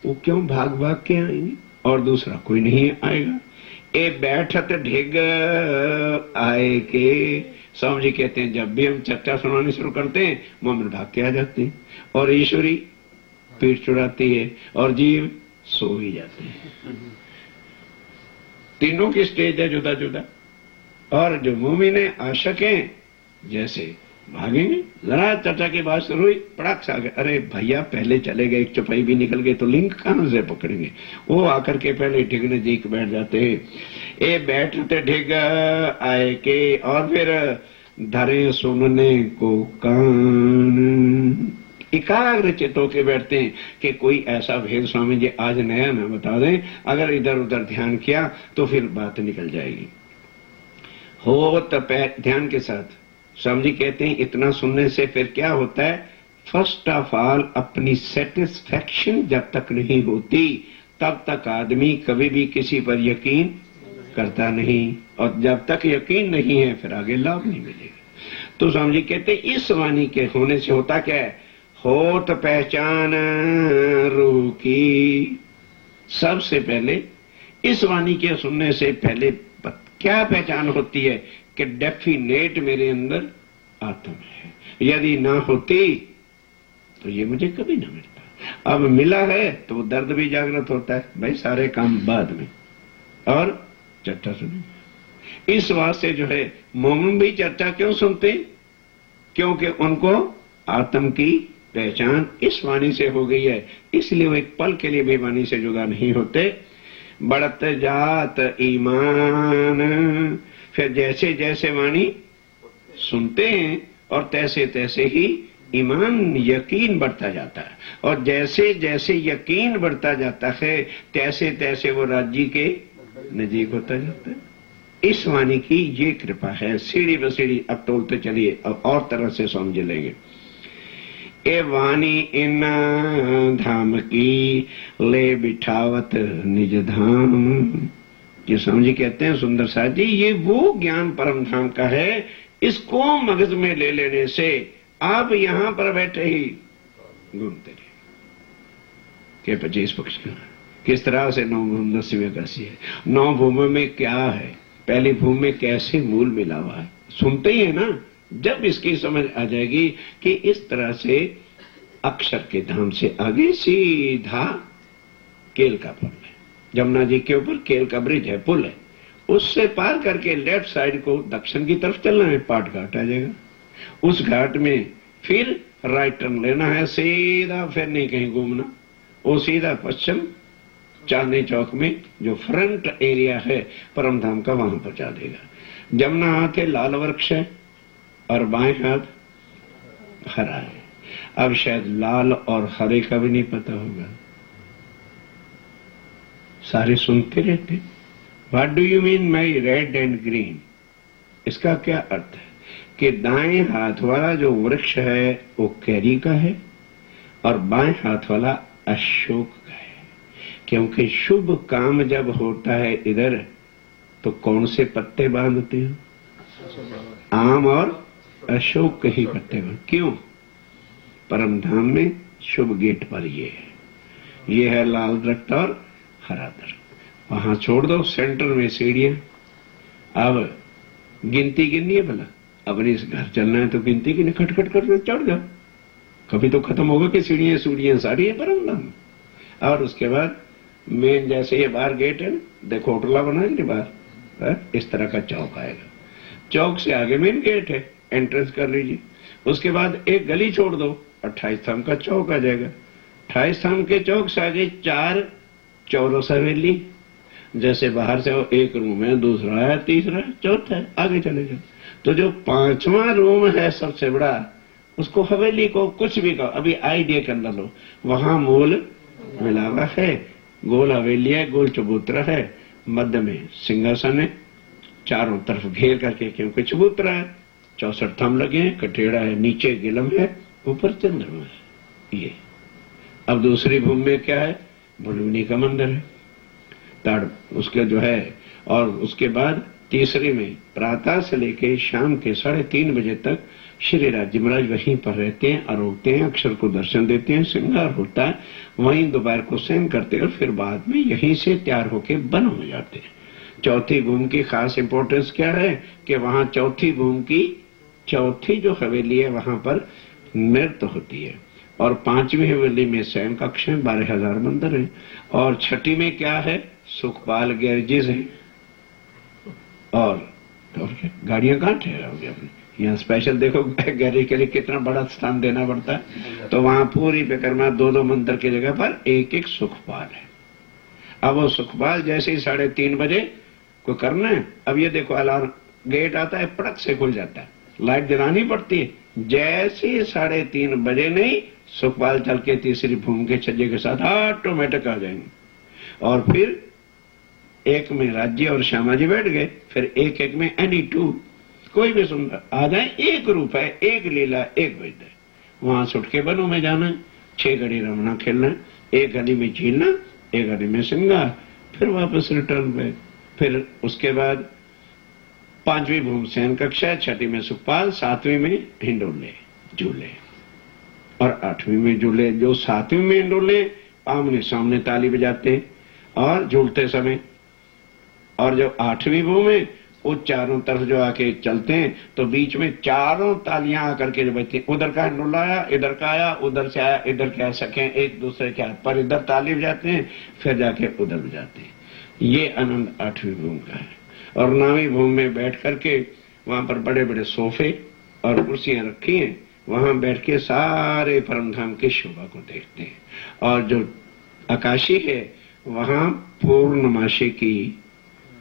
वो क्यों भाग भाग के आएंगे और दूसरा कोई नहीं आएगा। ए बैठत ढिग आए के, स्वामी जी कहते हैं जब भी हम चर्चा सुनानी शुरू करते हैं मोमिन भाग के आ जाते हैं और ईश्वरी पीठ चुराती है और जीव सो ही जाते हैं। तीनों की स्टेज है जुदा जुदा। और जो मोमिन है आशक है जैसे भागेंगे। जरा चर्चा की बात शुरू हुई, पड़ाक से आ गए, अरे भैया पहले चले गए, एक चौपाई भी निकल गए तो लिंक कहां से पकड़ेंगे? वो आकर के पहले ढिगने जीक बैठ जाते हैं। ए बैठते ढिग आए के और फिर धरे सुनने को कान, एकाग्र चित होके बैठते हैं कि कोई ऐसा भेद स्वामी जी आज नया ना बता दें। अगर इधर उधर ध्यान किया तो फिर बात निकल जाएगी। हो तो ध्यान के साथ स्वामी जी कहते हैं इतना सुनने से फिर क्या होता है? फर्स्ट ऑफ ऑल अपनी सेटिस्फैक्शन जब तक नहीं होती तब तक आदमी कभी भी किसी पर यकीन करता नहीं, और जब तक यकीन नहीं है फिर आगे लाभ नहीं मिलेगा। तो स्वामी जी कहते हैं इस वाणी के होने से होता क्या है? होत पहचान रूह की। सबसे पहले इस वाणी के सुनने से पहले क्या पहचान होती है कि डेफिनेट मेरे अंदर आत्मा है। यदि ना होती तो ये मुझे कभी ना मिलता। अब मिला है तो दर्द भी जागृत होता है, भाई सारे काम बाद में और चर्चा सुनेंगे। इस वास्ते जो है मोमिन भी चर्चा क्यों सुनते? क्योंकि उनको आत्म की पहचान इस वाणी से हो गई है, इसलिए वो एक पल के लिए भी वाणी से जुदा नहीं होते। बढ़त जात ईमान, फिर जैसे जैसे वाणी सुनते हैं और तैसे तैसे ही ईमान यकीन बढ़ता जाता है, और जैसे जैसे यकीन बढ़ता जाता है तैसे तैसे वो राज्य के नजीक होता जाता है। इस वाणी की ये कृपा है। सीढ़ी ब सीढ़ी अब तोलते चलिए, अब और तरह से समझ लेंगे। ए वाणी इन धाम की ले बिठावत निज धाम। ये समझी कहते हैं सुंदर साथ जी, ये वो ज्ञान परम धाम का है। इसको मगज में ले लेने से आप यहां पर बैठे ही घूमते रहे के 25 पक्ष का। किस तरह से 9 भूमि 10वीं एकादशी है। 9 भूमि में क्या है, पहली भूमि में कैसे मूल मिला हुआ है, सुनते ही है ना। जब इसकी समझ आ जाएगी कि इस तरह से अक्षर के धाम से आगे सीधा केल का पुल है, जमुना जी के ऊपर केल का ब्रिज है, पुल है, उससे पार करके लेफ्ट साइड को दक्षिण की तरफ चलना है, पाट घाट आ जाएगा। उस घाट में फिर राइट टर्न लेना है, सीधा, फिर नहीं कहीं घूमना, वो सीधा पश्चिम चांदनी चौक में जो फ्रंट एरिया है परम धाम का, वहां पहुंचा देगा। जमुना हाथ है, लाल वृक्ष है, और बाएं हाथ हरा है। अब शायद लाल और हरे का भी नहीं पता होगा, सारे सुनते रहते। What do you mean my red and green? इसका क्या अर्थ है कि दाएं हाथ वाला जो वृक्ष है वो कैरी का है और बाएं हाथ वाला अशोक का है, क्योंकि शुभ काम जब होता है इधर तो कौन से पत्ते बांधते हो? आम और अशोक के ही पत्ते बांध। क्यों? परम धाम में शुभ गेट पर ये है लाल दरख्त और हरा दरख्त। वहां छोड़ दो सेंटर में सीढ़ियां। अब गिनती गिननी है भला, अपने इस घर चलना है तो गिनती गिने, खटखट कर चढ़ जाओ, कभी तो खत्म होगा कि सीढ़ियां सारी है परम धाम। और उसके बाद मेन जैसे ये बाहर गेट है ना, देखो होटला बना है बाहर, इस तरह का चौक आएगा, चौक से आगे मेन गेट है, एंट्रेंस कर लीजिए। उसके बाद एक गली छोड़ दो, 28 थाम का चौक आ जाएगा। 28 थाम के चौक से आगे 4 चौरस हवेली, जैसे बाहर से वो एक रूम है, दूसरा है, तीसरा है, चौथा है, आगे चले जाओ। तो जो 5वां रूम है सबसे बड़ा, उसको हवेली को कुछ भी कहो, अभी आइडिया के अंदर लो, वहां मूल मिलावा है, गोल हवेली है, गोल चबूतरा है, मध्य में सिंहासन है, चारों तरफ घेर करके, क्योंकि चबूतरा है, 64 थम लगे हैं, कटेड़ा है, नीचे गिलम है, ऊपर चंद्रमा है। ये अब दूसरी भूमि में क्या है? भलुनी का मंदिर है, ताड़ उसके जो है, और उसके बाद तीसरी में प्रातः से लेके शाम के 3:30 बजे तक श्री राज्य महाराज वहीं पर रहते हैं, आरोगते हैं, अक्षर को दर्शन देते हैं, श्रृंगार होता है, वहीं दोपहर को शयन करते हैं और फिर बाद में यहीं से तैयार होके बन हो जाते हैं। चौथी भूमि की खास इंपॉर्टेंस क्या है कि वहां चौथी भूमि की चौथी जो हवेली है वहां पर नृत्य होती है, और 5वीं हवेली में शयन कक्ष है, 12,000 मंदिर है, और छठी में क्या है? सुखपाल गैरेजेस है। और क्या गाड़ियां कहाँ ठहराओगे अपनी? यहाँ स्पेशल देखो गैरेज के लिए कितना बड़ा स्थान देना पड़ता है, तो वहां पूरी परिक्रमा 2-2 मंदिर की जगह पर एक सुखपाल है। अब वो सुखपाल जैसे ही 3:30 बजे को करना है, अब ये देखो अलार्म गेट आता है, पटक से खुल जाता है, लाइट जलानी पड़ती है, जैसे 3:30 बजे नहीं सुखपाल चल के तीसरी भूमि के छज्जे के साथ ऑटोमेटिक आ जाएंगे, और फिर एक में राज्य और श्यामा जी बैठ गए, फिर एक में एनी 2 कोई भी सुंदर आ जाए, एक रूप है, एक लीला, एक वैद्य। वहां सुट के बनों में जाना, 6 घड़ी रमना खेलना, एक गली में झीलना, एक गली में श्रृंगार, फिर वापस रिटर्न बैक। फिर उसके बाद 5वीं भूमि शयन कक्षा, 6ठी में सुखपाल, 7वीं में हिंडोले झूले, और 8वीं में झूले। जो 7वीं में हिंडोले आमने सामने ताली बजाते और झूलते समय, और जो 8वीं भूमि वो चारों तरफ जो आके चलते हैं, तो बीच में चारों तालियां आकर के जो बजती, उधर का हिंडोला आया, इधर का आया, उधर से आया, इधर कह सके एक दूसरे के पर इधर ताली बजाते हैं, फिर जाके उधर बजाते हैं। ये आनंद 8वीं भूमि का है। और 9वीं भूमि में बैठ करके वहां पर बड़े बड़े सोफे और कुर्सियां रखी हैं, वहां बैठ के सारे परमधाम की शोभा को देखते हैं। और जो आकाशी है वहां पूर्णमासी की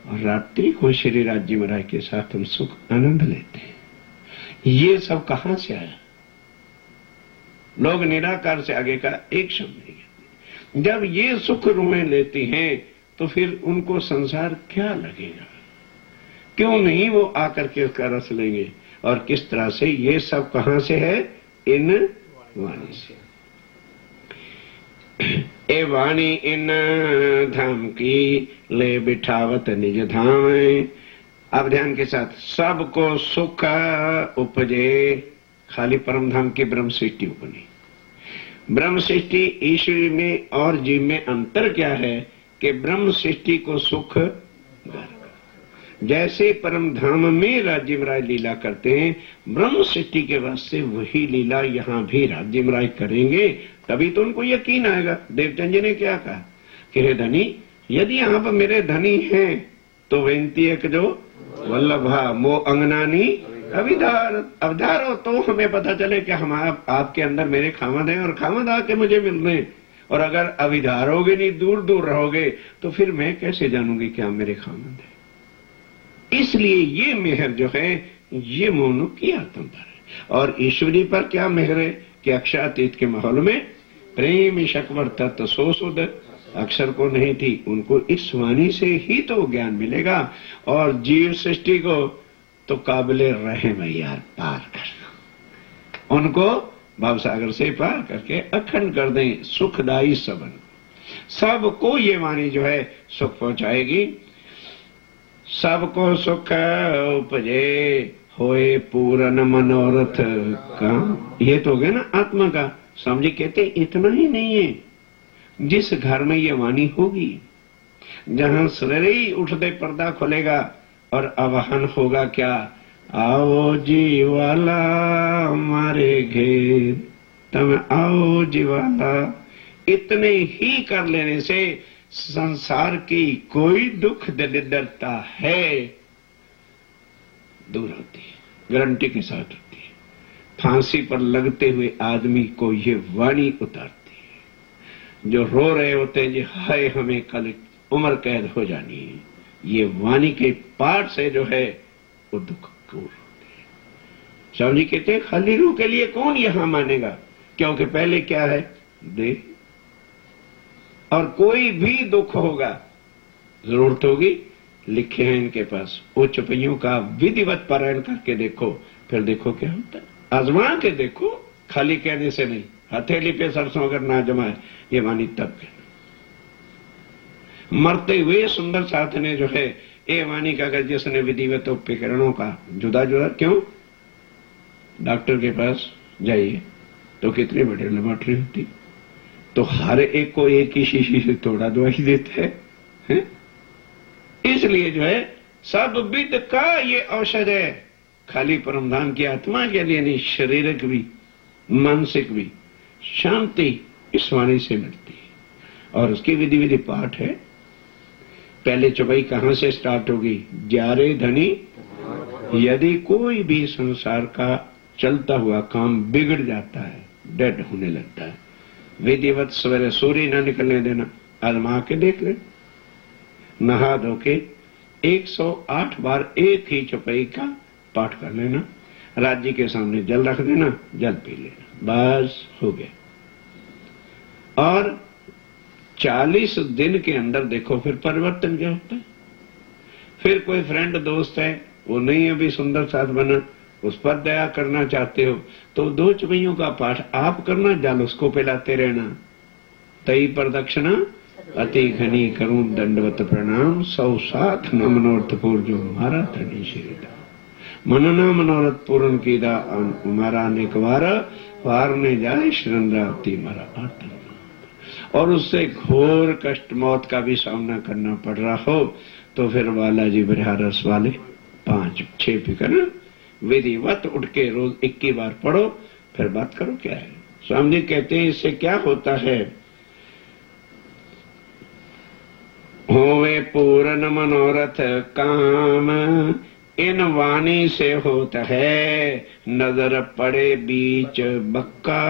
रात्रि को श्री राज्य महाराज के साथ हम सुख आनंद लेते हैं। ये सब कहां से आया? लोग निराकार से आगे का एक शब्द नहीं कहते। जब ये सुख रूहें लेती हैं तो फिर उनको संसार क्या लगेगा? क्यों नहीं वो आकर के उसका रस लेंगे? और किस तरह से ये सब कहां से है? इन वाणी से। ए वाणी इन धाम की ले बिठावत निज धाम। अब ध्यान के साथ, सबको सुख उपजे, खाली परम धाम की ब्रह्म सृष्टि उपनी। ब्रह्म सृष्टि ईश्वरी में और जीव में अंतर क्या है कि ब्रह्म सृष्टि को सुख जैसे परम धाम में राज्य महाराज लीला करते हैं, ब्रह्म सृष्टि के वास्ते वही लीला यहाँ भी राज्य महाराज करेंगे, तभी तो उनको यकीन आएगा। देवचंद जी ने क्या कहा कि हे धनी, यदि आप मेरे धनी हैं तो बेनती है कि जो वल्लभा मो अंगनानी अवधार हो तो हमें पता चले कि हम आपके अंदर मेरे खामद हैं और खामद आके मुझे मिल रहे हैं। और अगर अविधारोगे नहीं, दूर दूर रहोगे, तो फिर मैं कैसे जानूंगी कि आप मेरे खामद हैं। इसलिए ये मेहर जो है ये मोनू की आत्म पर है। और ईश्वरी पर क्या मेहर है कि अक्षरातीत के माहौल में प्रेम शकवर तत्व सो सुध अक्षर को नहीं थी, उनको इस वाणी से ही तो ज्ञान मिलेगा। और जीव सृष्टि को तो काबिले रहम यार पार करना, उनको भवसागर से पार करके अखंड कर दें सुखदायी सबन। सबको ये वाणी जो है सुख पहुंचाएगी। सबको सुख उपजे होए पूर्ण मनोरथ का, ये तो हो गया ना आत्मा का। स्वामी जी कहते इतना ही नहीं है, जिस घर में ये वाणी होगी, जहां सवेरे ही उठते पर्दा खुलेगा और आवाहन होगा क्या, आओ जीवाला हमारे घेर, तम आओ जीवाला, इतने ही कर लेने से संसार की कोई दुख दरिद्रता है दूर होती है, गारंटी के साथ होती है। फांसी पर लगते हुए आदमी को ये वाणी उतारती है। जो रो रहे होते हैं, ये हाय हमें कल उम्र कैद हो जानी है, ये वाणी के पाठ से जो है वो दुख दूर होते हैं। स्वामी जी कहते हैं खाली रूह के लिए कौन यहां मानेगा, क्योंकि पहले क्या है देह, और कोई भी दुख होगा जरूरत होगी, लिखे हैं इनके पास, वो चौपाइयों का विधिवत पारायण करके देखो, फिर देखो क्या होता है। आजमा के देखो, खाली कहने से नहीं। हथेली पे सरसों अगर ना जमाए ये वाणी तब कहना। मरते हुए सुंदर साथ ने जो है ये वाणी का अगर जिसने विधिवत उपकरणों का जुदा जुदा, क्यों डॉक्टर के पास जाइए तो कितनी बड़ी लेबोरेटरी होती, तो हर एक को एक ही शीशी से थोड़ा दवाई देते हैं। इसलिए जो है सब विध का ये औषध है, खाली परमधाम की आत्मा के लिए नहीं, शारीरिक भी मानसिक भी शांति इस वाणी से मिलती है। और उसकी विधि विधि पाठ है। पहले चौपाई कहां से स्टार्ट होगी, जारे धनी, यदि कोई भी संसार का चलता हुआ काम बिगड़ जाता है, डेड होने लगता है, विधिवत सवेरे सूर्य ना निकलने देना, आजमा के देख ले, नहा धो के 108 बार एक ही चौपाई का पाठ कर लेना, राज्य के सामने जल रख देना, जल पी लेना, बस हो गया। और 40 दिन के अंदर देखो फिर परिवर्तन क्या होता है। फिर कोई फ्रेंड दोस्त है, वो नहीं अभी सुंदर साथ बना, उस पर दया करना चाहते हो तो 2 चौपाइयों का पाठ आप करना, जल उसको पिलाते रहना। तई प्रदक्षिणा अति घनी करूं दंडवत प्रणाम, 100 साथ न मनोरथ पूर जो हमारा धनी श्रीदा, मनना मनोरथ पूर्ण कीदा हमारा अनेक वार ने जाए श्रंद्रावती मारा आतन। और उससे घोर कष्ट मौत का भी सामना करना पड़ रहा हो तो फिर बालाजी बिहारस वाले 5-6 फिकर विधिवत उठ के रोज 21 बार पढ़ो, फिर बात करो क्या है। स्वामी जी कहते हैं इससे क्या होता है, होवे पूर्ण मनोरथ काम, इन वाणी से होता है नजर पड़े बीच बक्का।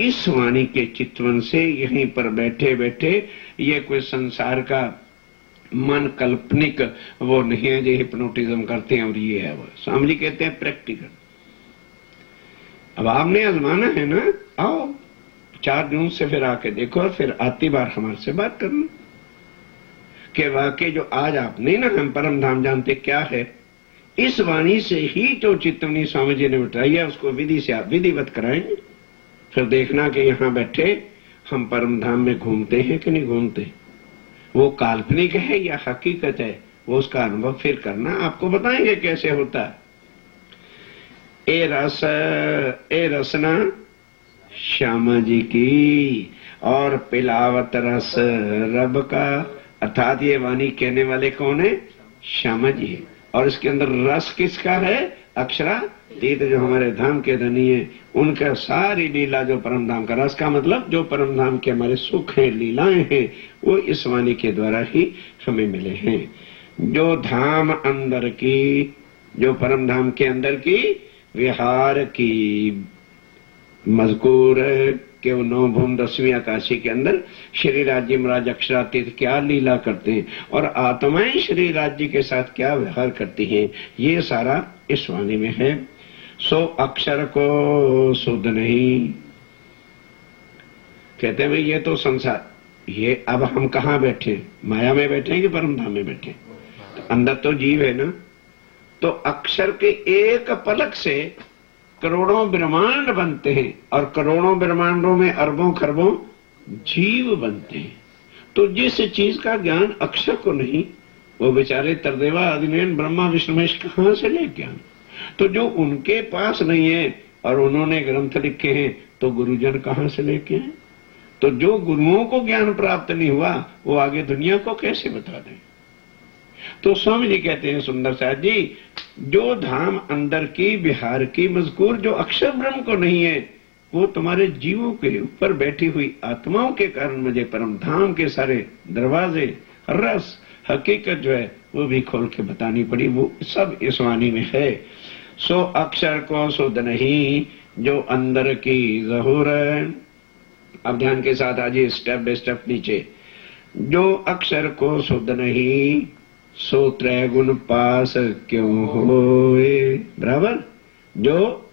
इस वाणी के चितवन से यहीं पर बैठे बैठे, ये कोई संसार का मन काल्पनिक वो नहीं है जो हिप्नोटिज्म करते हैं और ये है वो। स्वामी जी कहते हैं प्रैक्टिकल। अब आपने आजमाना है ना, आओ 4 जून से फिर आके देखो और फिर आती बार हमारे से बात करना कि वाकई जो आज आप नहीं ना हम परम धाम जानते क्या है, इस वाणी से ही जो चितवनी स्वामी जी ने बताई है उसको विधि से आप विधिवत कराएंगे। फिर देखना कि यहाँ बैठे हम परम धाम में घूमते हैं कि नहीं घूमते, वो काल्पनिक है या हकीकत है, वो उसका अनुभव फिर करना, आपको बताएंगे कैसे होता है। ए रसना श्यामा जी की और पिलावत रस रब का, अर्थात ये वाणी कहने वाले कौन है, श्यामा जी है। और इसके अंदर रस किसका है, अक्षरातीत जो हमारे धाम के धनी है, उनका सारी लीला जो परम धाम का रस का मतलब जो परम धाम के हमारे सुख हैं, लीलाएं हैं, वो इस वाणी के द्वारा ही हमें मिले हैं। जो धाम अंदर की जो परम धाम के अंदर की विहार की मजकूर के 9 भूम 10वीं आकाशी के अंदर श्री राज्य महाराज अक्षरातीत क्या लीला करते हैं और आत्माएं श्री राज्य के साथ क्या व्यवहार करती हैं, ये सारा इस वाणी में है। सो अक्षर को सुध नहीं, कहते हैं भाई ये तो संसार, ये अब हम कहाँ बैठे, माया में बैठे हैं कि परम धाम में बैठे? तो अंदर तो जीव है ना, तो अक्षर के एक पलक से करोड़ों ब्रह्मांड बनते हैं और करोड़ों ब्रह्मांडों में अरबों खरबों जीव बनते हैं। तो जिस चीज का ज्ञान अक्षर को नहीं, वो बेचारे तरदेवा आदिनयन ब्रह्मा विष्णु महेश कहां से ले ज्ञान? तो जो उनके पास नहीं है और उन्होंने ग्रंथ लिखे हैं तो गुरुजन कहां से लेके हैं? तो जो गुरुओं को ज्ञान प्राप्त नहीं हुआ वो आगे दुनिया को कैसे बता दें? तो स्वामी जी कहते हैं सुंदर साहब जी, जो धाम अंदर की विहार की मजकूर जो अक्षर ब्रह्म को नहीं है, वो तुम्हारे जीवों के ऊपर बैठी हुई आत्माओं के कारण मुझे परम धाम के सारे दरवाजे, रस, हकीकत जो है वो भी खोल के बतानी पड़ी। वो सब इस वाणी में है। सो अक्षर को सुध नहीं, जो अंदर की ज़हूर है। अब ध्यान के साथ आजिए स्टेप बाय स्टेप नीचे। जो अक्षर को सुध नहीं, सो त्रैगुण पास क्यों होए। बराबर, जो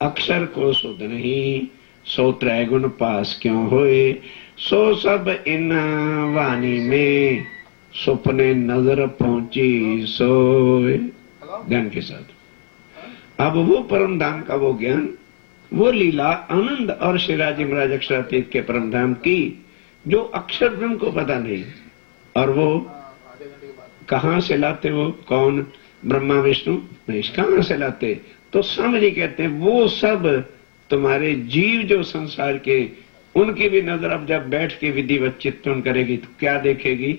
अक्षर को सुध नहीं, सो त्रैगुण पास क्यों होए। सो सब इन वाणी में सुपने नजर पहुंची सोए। ध्यान के साथ अब वो परम धाम का वो ज्ञान, वो लीला, आनंद और श्रीराजी महाराज अक्षरातीत के परम धाम की जो अक्षर ब्रह्म को पता नहीं, और वो कहां से लाते, वो कौन? ब्रह्मा विष्णु महेश कहां से लाते? तो स्वामी कहते हैं वो सब तुम्हारे जीव जो संसार के, उनकी भी नजर अब जब बैठ के विधिवत चिंतन करेगी तो क्या देखेगी?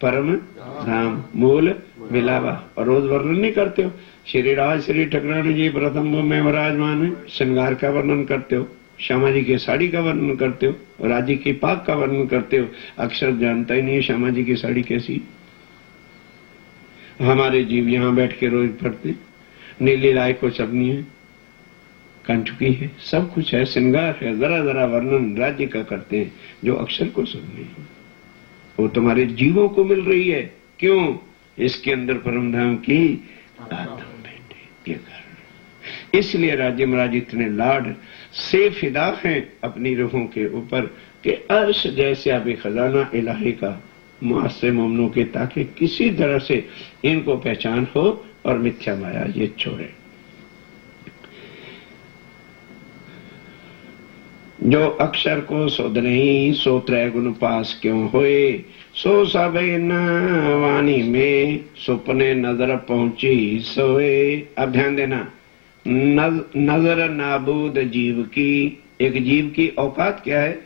परम धाम, मूल मिलावा। और रोज वर्णन नहीं करते हो? श्री राज श्री ठकुरानी जी प्रथम में विराजमान है, श्रृंगार का वर्णन करते हो, श्यामा जी की साड़ी का वर्णन करते हो, राजी की पाक का वर्णन करते हो। अक्षर जानता ही नहीं है श्यामा जी की साड़ी कैसी। हमारे जीव यहाँ बैठ के रोज पढ़ते, नीली राय को सबनी है, कंचुकी है, सब कुछ है, श्रृंगार है, जरा जरा वर्णन राज्य का करते हैं, जो अक्षर को सुनने है वो तुम्हारे जीवों को मिल रही है। क्यों? इसके अंदर परम धाम की आत्मा बैठे, ये कारण। इसलिए राज्य महाराज इतने लाड से फिदा हैं अपनी रूहों के ऊपर कि अर्श जैसे अभी खजाना इलाही का मुआस्से मोमनों के, ताकि किसी तरह से इनको पहचान हो और मिथ्या माया ये छोड़े। जो अक्षर को सुध नहीं, सो त्रैगुण पास क्यों होए। सो सब इन वाणी में सुपने नजर पहुंची सोए। अब ध्यान देना, नजर नाबूद जीव की, एक जीव की औकात क्या है?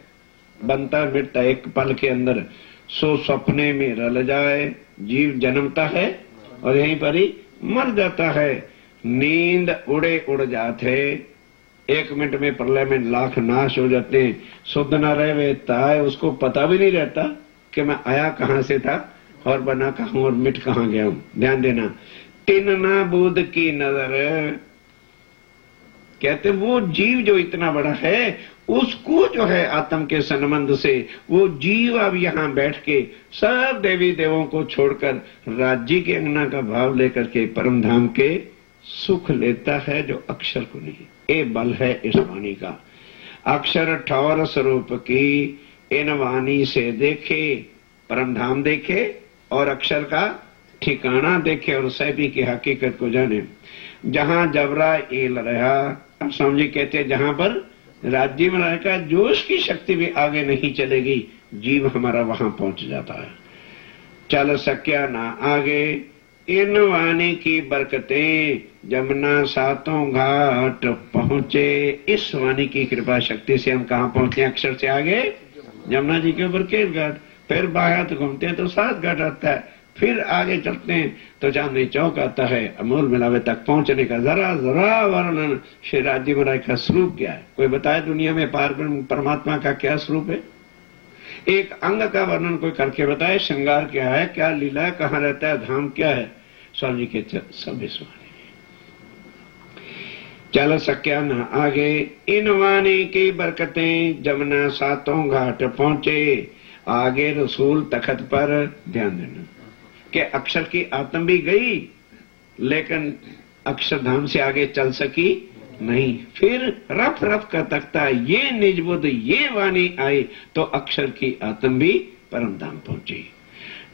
बनता मिटता एक पल के अंदर। सो सपने में रल जाए, जीव जन्मता है और यहीं पर ही मर जाता है। नींद उड़े उड़ जाते, 1 मिनट में प्रलय में लाख नाश हो जाते हैं। शुद्ध न रहता है, उसको पता भी नहीं रहता कि मैं आया कहां से था और बना कहां और मिट कहां गया हूं। ध्यान देना, तिन ना बुध की नजर, कहते वो जीव जो इतना बड़ा है, उसको जो है आत्म के संबंध से वो जीव अब यहाँ बैठ के सब देवी देवों को छोड़कर राज्य के अंगना का भाव लेकर के परम धाम के सुख लेता है, जो अक्षर को नहीं। ये बल है इस वाणी का। अक्षर ठौर स्वरूप की इन वाणी से देखे, परम धाम देखे और अक्षर का ठिकाना देखे और सभी की हकीकत को जाने। जहां जबरा एल रहा, अब समझी कहते हैं जहां पर राज्य में रहेगा, जोश की शक्ति भी आगे नहीं चलेगी, जीव हमारा वहां पहुंच जाता है। चल सक्या ना आगे, इन वाणी की बरकतें जमुना सातों घाट पहुंचे। इस वाणी की कृपा शक्ति से हम कहां पहुंचे? अक्षर से आगे जमुना जी के ऊपर केर घाट, फिर बाहर घूमते हैं तो 7 घाट आता है, फिर आगे चलते हैं तो चांदनी चौक आता है। अमूल मिलावे तक पहुंचने का जरा जरा वर्णन श्री राज्य महाराज का स्वरूप क्या है? कोई बताए दुनिया में पार परमात्मा का क्या स्वरूप है? एक अंग का वर्णन कोई करके बताए, श्रृंगार क्या है, क्या लीला है, कहाँ रहता है, धाम क्या है? स्वामी के सब इस वाणी। चल सक्या न आगे, इन वाणी की बरकतें जमुना सातों घाट पहुंचे। आगे रसूल तखत पर, ध्यान देना कि अक्षर की आत्म भी गई लेकिन अक्षरधाम से आगे चल सकी नहीं। फिर रफ रफ का तख्ता ये निज बुद्ध ये वाणी आई तो अक्षर की आत्म भी परम धाम पहुंची।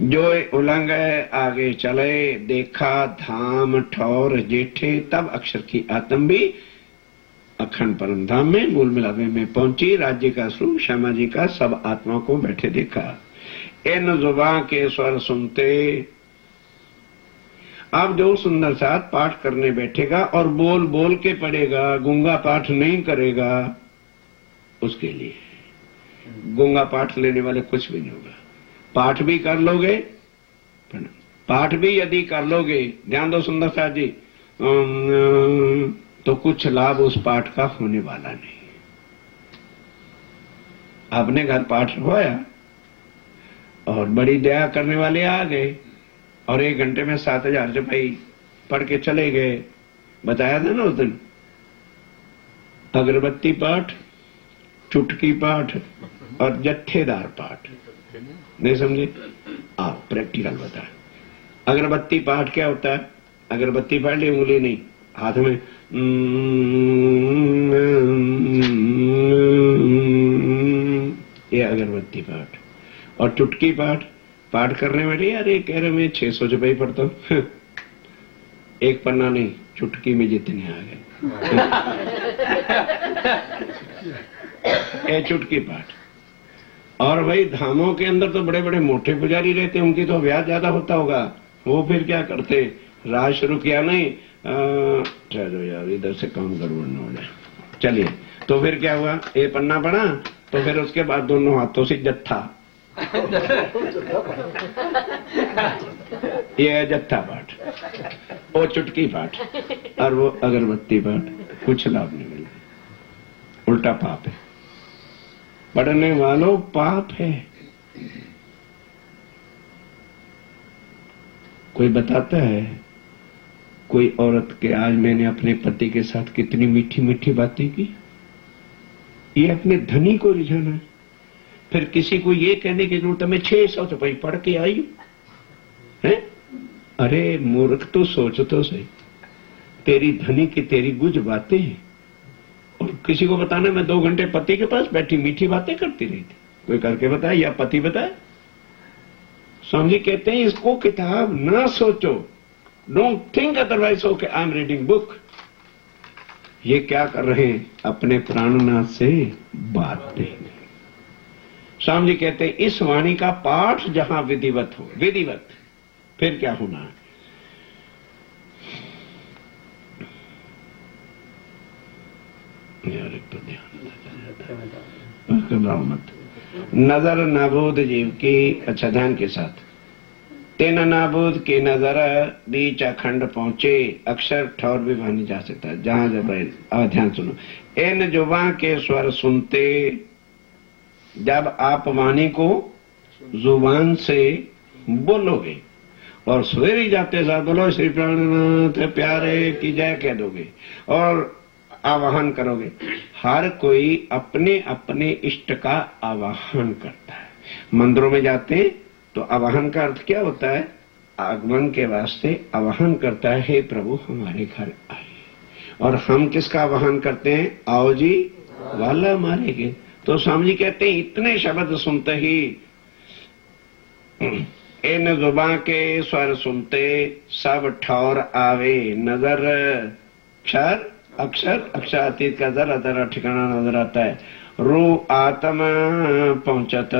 जो उलंग आगे चले देखा धाम ठौर जेठे, तब अक्षर की आत्म भी अखंड परम धाम में मूल मिलावे में पहुंची। राज्य का स्वरूप श्यामा जी का सब आत्मा को बैठे देखा। इन जुबान के स्वर सुनते, अब जो सुंदर साथ पाठ करने बैठेगा और बोल बोल के पढ़ेगा, गूंगा पाठ नहीं करेगा, उसके लिए गूंगा पाठ लेने वाले कुछ भी नहीं होगा। पाठ भी कर लोगे, पाठ भी यदि कर लोगे, ध्यान दो सुंदर साथ जी, तो कुछ लाभ उस पाठ का होने वाला नहीं। आपने घर पाठ रखवाया और बड़ी दया करने वाले आ गए और 1 घंटे में 7,000 रुपये पढ़ के चले गए। बताया था ना उस दिन, अगरबत्ती पाठ, चुटकी पाठ और जत्थेदार पाठ। नहीं समझे? आप प्रैक्टिकल बता। अगरबत्ती पाठ क्या होता है? अगरबत्ती पढ़ ली, उंगली नहीं, हाथ में ये अगरबत्ती पाठ। और चुटकी पाठ, पाठ करने वाले अरे कह रहे मैं 600 रुपये पढ़ता हूं। एक पन्ना नहीं, चुटकी में जितने आ गए। ये चुटकी पाठ। और भाई धामों के अंदर तो बड़े बड़े मोटे पुजारी रहते, उनकी तो ब्याज ज्यादा होता होगा। वो फिर क्या करते, राज शुरू किया नहीं, चलो यार इधर से काम गड़बड़ न हो जाए, चलिए। तो फिर क्या हुआ, ये पन्ना पढ़ा तो फिर उसके बाद दोनों हाथों से जत्था, ये है जत्था पाठ, वो चुटकी पाठ और वो अगरबत्ती पाठ। कुछ लाभ नहीं मिला, उल्टा पाप है। पढ़ने वालों पाप है। कोई बताता है, कोई औरत के आज मैंने अपने पति के साथ कितनी मीठी मीठी बातें की, ये अपने धनी को रिझाना है। फिर किसी को ये कहने की जरूरत है मैं 600 रुपये पढ़ के आई हूं। अरे मूर्ख, तो सोच तो सही, तेरी धनी की तेरी गुज बातें हैं और किसी को बताना मैं 2 घंटे पति के पास बैठी मीठी बातें करती रही थी। कोई करके बताए या पति बताए? स्वामी जी कहते हैं इसको किताब ना सोचो, don't think otherwise okay I am reading book. ये क्या कर रहे हैं, अपने प्राणनाथ से बातें। स्वामी जी कहते हैं इस वाणी का पाठ जहां विधिवत हो, विधिवत, फिर क्या होना है, यार एक तो ध्यान मत। नजर नाबूद जीव की, अच्छा ध्यान के साथ, तेना नाबूद की नजर बीच अखंड पहुंचे, अक्षर ठौर भी मानी जा सकता है जहां जब। ध्यान सुनो, इन जुबान के स्वर सुनते, जब आप वाणी को जुबान से बोलोगे और सवेरे जाते साथ बोलो श्री प्राणनाथ प्यारे की जय कह दोगे और आवाहन करोगे। हर कोई अपने अपने इष्ट का आवाहन करता है। मंदिरों में जाते तो आवाहन का अर्थ क्या होता है, आगमन के वास्ते आवाहन करता है, हे प्रभु हमारे घर आइए। और हम किसका आवाहन करते हैं, आओ जी वाला मारेंगे। तो स्वामी जी कहते हैं इतने शब्द सुनते ही, इन जुबान के स्वर सुनते सब ठौर आवे नजर। क्षर अक्षर, अक्षरातीत का जरा जरा ठिकाना नजर आता है। रू आत्म पहुंचत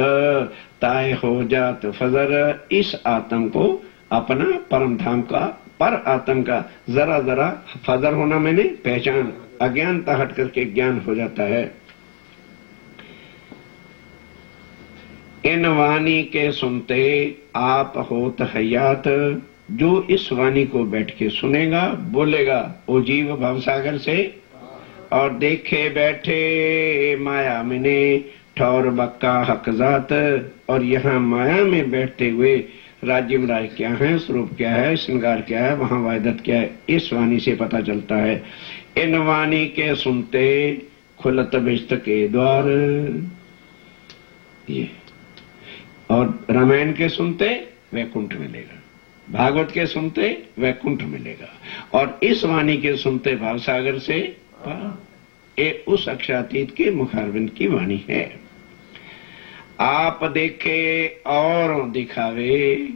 ताय हो जात फजर। इस आत्म को अपना परम धाम का, पर आत्म का जरा जरा फजर होना मैंने पहचान, अज्ञानता हट करके ज्ञान हो जाता है। इन वाणी के सुनते आप होत हयात। जो इस वाणी को बैठ के सुनेगा बोलेगा वो जीव भवसागर से, और देखे बैठे माया मिने ठौर बक्का हकजात। और यहाँ माया में बैठते हुए राजीव राय क्या है, स्वरूप क्या है, श्रृंगार क्या है, वहां वायदत क्या है, इस वाणी से पता चलता है। इन वाणी के सुनते खुलत बिस्त के द्वार। ये और रामायण के सुनते वैकुंठ मिलेगा, भागवत के सुनते वैकुंठ मिलेगा, और इस वाणी के सुनते भावसागर से ये उस अक्षरातीत के मुखारविंद की वाणी है। आप देखे और दिखावे,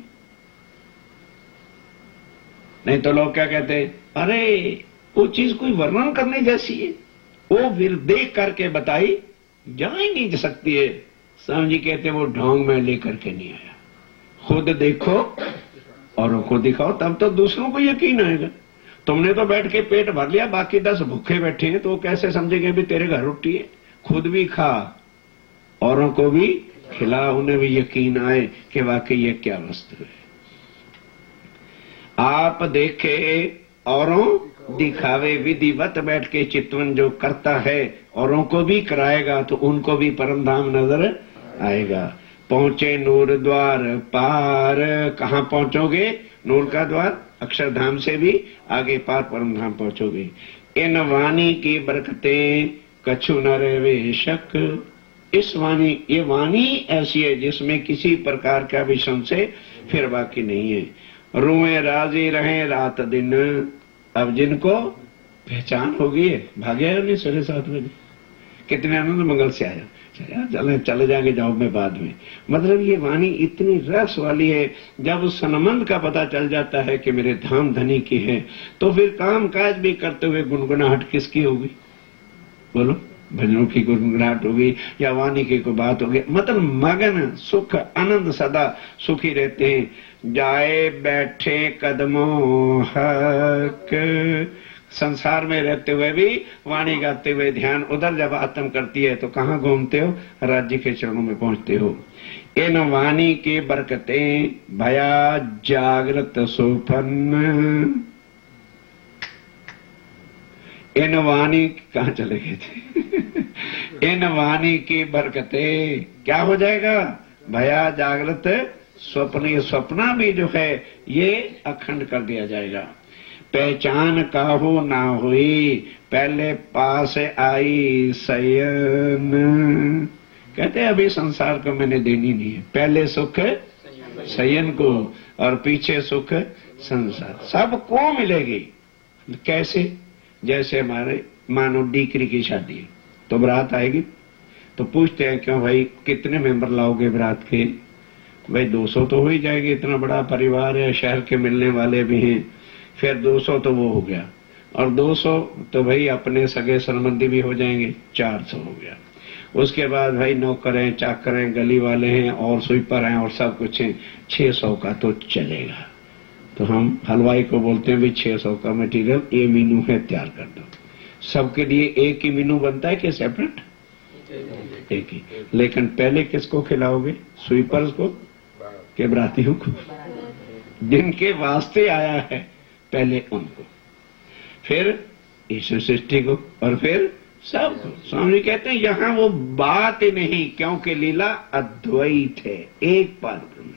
नहीं तो लोग क्या कहते हैं, अरे वो चीज कोई वर्णन करने जैसी है, वो फिर देख करके बताई जा ही नहीं सकती है। स्वामी जी कहते वो ढोंग में लेकर के नहीं आया, खुद देखो औरों को दिखाओ, तब तो दूसरों को यकीन आएगा। तुमने तो बैठ के पेट भर लिया, बाकी 10 भूखे बैठे हैं, तो वो कैसे समझेंगे भी तेरे घर रोटी है। खुद भी खा, औरों को भी खिला, उन्हें भी यकीन आए कि वाकई ये क्या वस्तु है। आप देखे औरों दिखावे, विधिवत बैठ के चितवन जो करता है औरों को भी कराएगा, तो उनको भी परम धाम नजर आएगा। पहुंचे नूर द्वार पार, कहां पहुंचोगे? नूर का द्वार, अक्षरधाम से भी आगे पार परम धाम पहुंचोगे। इन वाणी की बरकतें कछु न रहे शक। इस वाणी, ये वाणी ऐसी है जिसमें किसी प्रकार का भी संशय फिर बाकी नहीं है। रुए राजी रहे रात दिन। अब जिनको पहचान हो गई है, भागे आया नहीं 7:30 बजे, कितने आनंद मंगल से आया, चले जाएंगे जॉब में बाद में। मतलब ये वाणी इतनी रस वाली है, जब उस सनमंद का पता चल जाता है कि मेरे धाम धनी की है, तो फिर काम काज भी करते हुए गुनगुनाहट किसकी होगी? बोलो, भजनों की गुनगुनाहट होगी या वाणी की कोई बात होगी? मतलब मगन सुख आनंद सदा सुखी रहते हैं। जाए बैठे कदमों हक, संसार में रहते हुए भी वाणी गाते हुए ध्यान उधर जब आत्म करती है तो कहाँ घूमते हो? राज्य के चरणों में पहुंचते हो। इन वाणी की बरकतें भया जागृत सुपन्न। इन वाणी कहाँ चले गए थे? इन वाणी की बरकतें क्या हो जाएगा? भया जागृत स्वप्न। ये स्वप्ना भी जो है ये अखंड कर दिया जाएगा। पहचान काहू ना हुई, पहले पास आई शयन। कहते अभी संसार को मैंने देनी नहीं है, पहले सुख शयन को और पीछे सुख संसार, सबको मिलेगी। कैसे? जैसे हमारे मानो डीकरी की शादी है तो बारात आएगी, तो पूछते हैं क्यों भाई कितने मेंबर लाओगे बारात के? भाई 200 तो हो ही जाएगी, इतना बड़ा परिवार है, शहर के मिलने वाले भी हैं। फिर 200 तो वो हो गया, और 200 तो भाई अपने सगे संबंधी भी हो जाएंगे, 400 हो गया। उसके बाद भाई नौकर हैं, चाकर हैं, गली वाले हैं और स्वीपर हैं और सब कुछ हैं, 600 का तो चलेगा। तो हम हलवाई को बोलते हैं भी 600 का मटेरियल ये मीनू है, तैयार कर दो। सबके लिए एक ही मीनू बनता है कि सेपरेट? एक ही। लेकिन पहले किसको खिलाओगे? स्वीपर्स को के बरातियों को? जिनके वास्ते आया है पहले उनको, फिर ईश्वर सृष्टि को, और फिर सबको। स्वामी कहते हैं यहाँ वो बात ही नहीं, क्योंकि लीला अद्वैत है, एक पार ब्रह्म।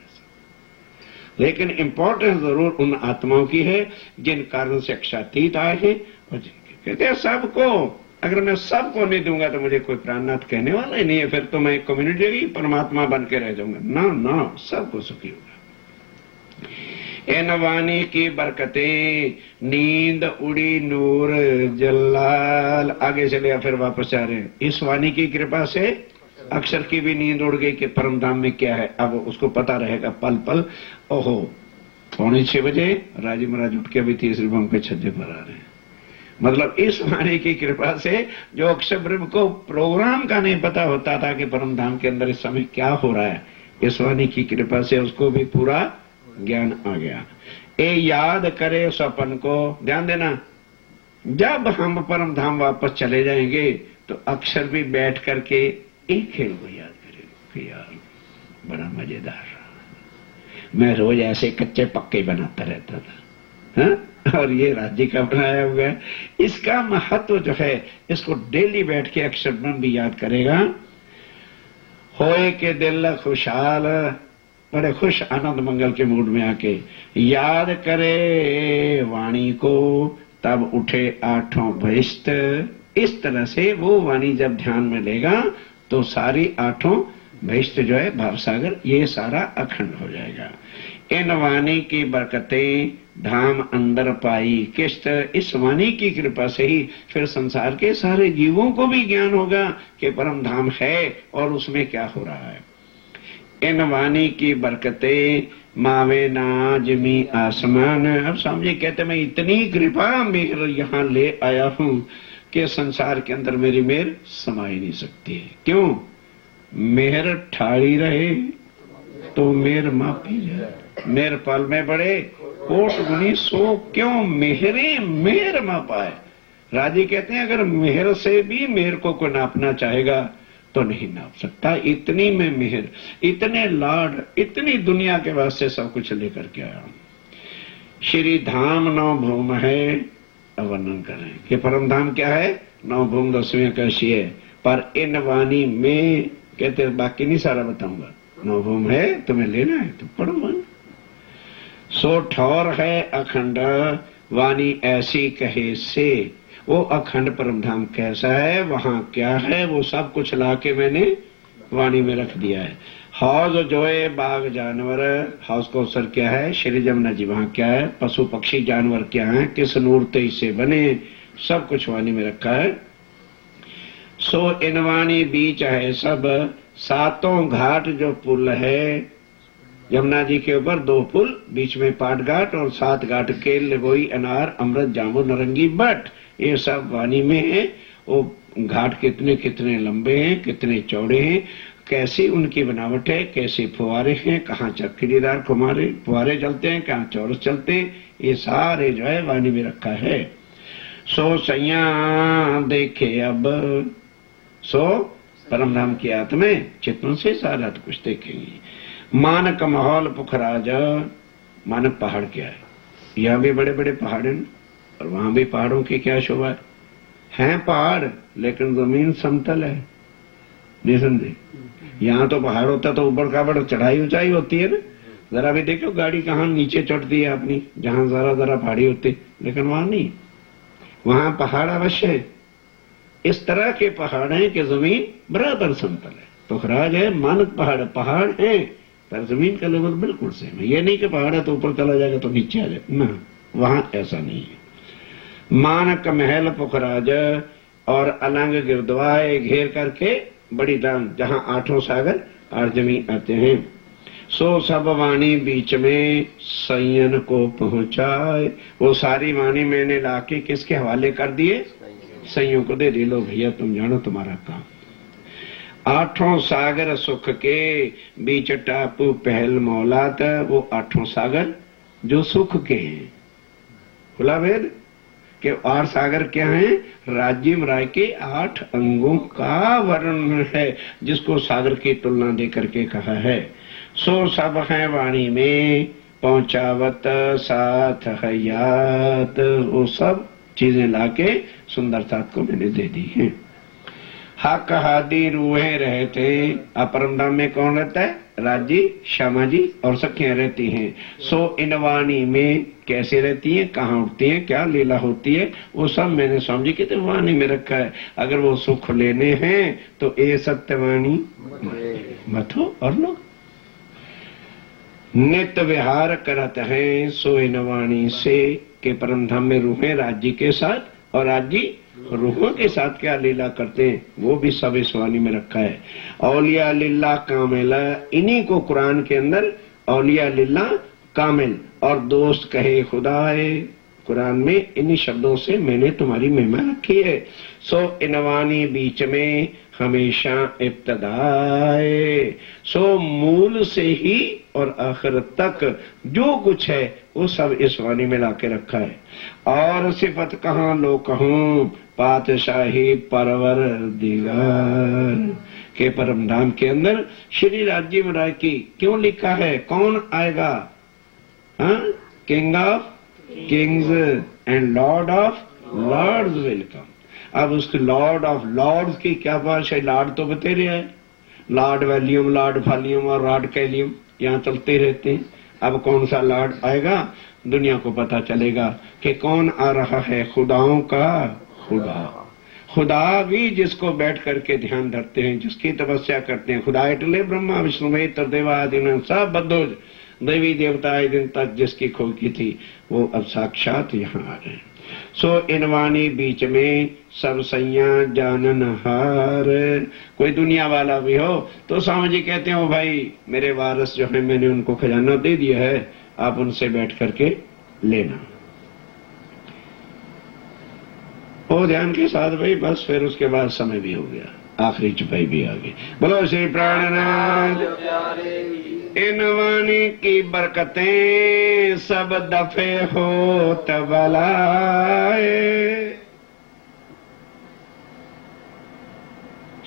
लेकिन इंपॉर्टेंस जरूर उन आत्माओं की है जिन कारण से अक्षातीत आए हैं, और जिनके कहते हैं सबको। अगर मैं सबको नहीं दूंगा तो मुझे कोई प्राणनाथ कहने वाला ही नहीं है, फिर तो मैं कम्युनिटी की परमात्मा बन के रह जाऊंगा। ना ना, सबको सुखी होगा। इन वाणी की बरकतें नींद उड़ी नूर जलाल। आगे चले या फिर वापस आ रहे हैं। इस वाणी की कृपा से अक्षर की भी नींद उड़ गई कि परम धाम में क्या है, अब उसको पता रहेगा पल पल। ओहो, 5:45 बजे राजी महाराज उठ के अभी तीसरी बम के छज्जे पर आ रहे हैं। मतलब इस वाणी की कृपा से जो अक्षर ब्रह्म को प्रोग्राम का नहीं पता होता था कि परम धाम के अंदर इस समय क्या हो रहा है, इस वाणी की कृपा से उसको भी पूरा ज्ञान आ गया। ए याद करे स्वपन को। ध्यान देना, जब हम परम धाम वापस चले जाएंगे तो अक्षर भी बैठ करके एक खेल को याद करेगा कि यार बड़ा मजेदार रहा, मैं रोज ऐसे कच्चे पक्के बनाता रहता था, हा? और ये राज्य का बनाया हुआ है। इसका महत्व जो है, इसको डेली बैठ के अक्षर ब्रह्म भी याद करेगा। होए के दिल खुशहाल, बड़े खुश आनंद मंगल के मूड में आके याद करे वाणी को, तब उठे आठों बहिष्ठ। इस तरह से वो वाणी जब ध्यान में लेगा तो सारी आठों बहिष्ठ जो है भाव सागर ये सारा अखंड हो जाएगा। इन वाणी की बरकतें धाम अंदर पाई किस्त। इस वाणी की कृपा से ही फिर संसार के सारे जीवों को भी ज्ञान होगा कि परम धाम है और उसमें क्या हो रहा है। इन वाणी की बरकतें मावे नाजमी आसमान। अब समझे, कहते मैं इतनी कृपा मेहर यहाँ ले आया हूं कि संसार के अंदर मेरी मेहर समा ही नहीं सकती है। क्यों? मेहर ठाड़ी रहे तो मेहर मापी जाए। मेहर पल में बड़े कोट गुनी सो क्यों मेहरे मेहर मापाए। राजी कहते हैं अगर मेहर से भी मेहर को कोई नापना चाहेगा तो नहीं नाप सकता। इतनी में मेहर, इतने लाड, इतनी दुनिया के वास्ते सब कुछ लेकर के आया। श्री धाम नौ भूम है। अब वर्णन करें कि परम धाम क्या है। नौ भूम 10वीं कैसी है, पर इन वाणी में कहते बाकी नहीं सारा बताऊंगा। नौ भूम है, तुम्हें लेना है तो पढ़ो मन। सो ठौर है अखंड वाणी ऐसी कहे से। वो अखंड परम धाम कैसा है, वहां क्या है, वो सब कुछ लाके मैंने वाणी में रख दिया है। हौज जोए बाग जानवर। हौज कौसर क्या है, श्री जमुना जी वहां क्या है, पशु पक्षी जानवर क्या है, किस नूर तेज से बने, सब कुछ वाणी में रखा है। सो इन वाणी बीच है सब। सातों घाट जो पुल है यमुना जी के ऊपर 2 पुल, बीच में पाट घाट और 7 घाट केल लगोई अनार अमृत जामु नारंगी बट, ये सब वाणी में है। वो घाट कितने कितने लंबे हैं, कितने चौड़े हैं, कैसी उनकी बनावट है, कैसे फुहारे हैं, कहाँ चक्रीदार फुहारे चलते हैं, कहाँ चौरस चलते हैं, ये सारे जो है वाणी में रखा है। सो सैया देखे अब। सो परम धाम की आत्मा चित्तों से सारा कुछ देखेंगे। मानक माहौल पुखराज। मानक पहाड़ क्या है, यहाँ भी बड़े बड़े पहाड़ हैं और वहां भी पहाड़ों की क्या शोभा है। हैं पहाड़ लेकिन जमीन समतल है, नहीं समझे। यहाँ तो पहाड़ होता तो ऊपर का बड़ा चढ़ाई ऊंचाई होती है ना। जरा भी देखो गाड़ी कहाँ नीचे चढ़ती है अपनी, जहां जरा जरा पहाड़ी होती, लेकिन वहां नहीं, वहां पहाड़ अवश्य है। इस तरह के पहाड़ हैं कि जमीन बराबर समतल है। पुखराज है, मानक पहाड़ है पर जमीन का लेवल बिल्कुल सेम है। ये नहीं कि पहाड़ है तो ऊपर चला जाएगा तो नीचे आ जाए ना, वहां ऐसा नहीं है। मानक महल पुखराज और अलंग गिरद्वाए घेर करके बड़ी दान, जहां 8 सागर 8 जमीन आते हैं। सो सब वाणी बीच में संयन को पहुंचाए। वो सारी वाणी मैंने लाके किसके हवाले कर दिए, संयों को दे दी। लो भैया तुम जानो तुम्हारा काम। 8 सागर सुख के बीच टापू पहल मौलात। वो 8 सागर जो सुख के हैं, खुला वेद के 8 सागर क्या हैं, राज्य राय के 8 अंगों का वर्णन है, जिसको सागर की तुलना दे करके कहा है। सो सब है वाणी में पहुंचावत साथ हयात। वो सब चीजें लाके सुंदर साथ को मैंने दे दी है। हक हादी रूहें रहते। अपरम धाम में कौन रहता है, राजी श्यामा जी और सखियां रहती हैं। सो इन वाणी में कैसे रहती हैं, कहाँ उठती हैं, क्या लीला होती है, वो सब मैंने स्वामी जी की वाणी में रखा है। अगर वो सुख लेने हैं तो ये सत्यवाणी मत हो और लो। नित्य विहार करत है सो इन वाणी से। के परम धाम में रूहें राज्य के साथ और राज्य रूहों के साथ क्या लीला करते हैं, वो भी सब इस वाणी में रखा है। औलिया लिल्ला कामिल, इन्हीं को कुरान के अंदर औलिया लिल्ला कामिल और दोस्त कहे खुदाए। कुरान में इन्हीं शब्दों से मैंने तुम्हारी महिमा रखी है। सो इन वाणी बीच में हमेशा इब्तदाए। सो मूल से ही और आखिर तक जो कुछ है वो सब इस वाणी में लाके रखा है। और सिफत कहाँ लो कहूं पातशाही परवर दिगार। के परम धाम के अंदर श्री राजीव राय की क्यों लिखा है, कौन आएगा, king of kings and lord of lords welcome. अब उसके लॉर्ड ऑफ लॉर्ड्स की क्या बात है, लॉर्ड तो बतेरे है, लॉर्ड वैल्यूम, लॉर्ड फालियम और लॉर्ड कैलियम यहाँ चलते रहते हैं। अब कौन सा लॉर्ड आएगा, दुनिया को पता चलेगा कि कौन आ रहा है, खुदाओं का खुदा। खुदा भी जिसको बैठ करके ध्यान धरते हैं, जिसकी तपस्या करते हैं, खुदा इटले ब्रह्मा विष्णु महेश्वर देवादिन सब बद्धोज देवी देवता दिन तक जिसकी खोज की थी, वो अब साक्षात यहाँ आ गए। सो इनवानी बीच में सब सैया जानन हार। कोई दुनिया वाला भी हो तो स्वामी जी कहते हो भाई मेरे वारस जो है मैंने उनको खजाना दे दिया है, आप उनसे बैठ करके लेना। वो ध्यान के साथ भाई बस फिर उसके बाद समय भी हो गया, आखिरी चुपाई भी आ गई। बोलो श्री प्राणनाथ। इन वाणी की बरकतें सब दफे हो तबलाए।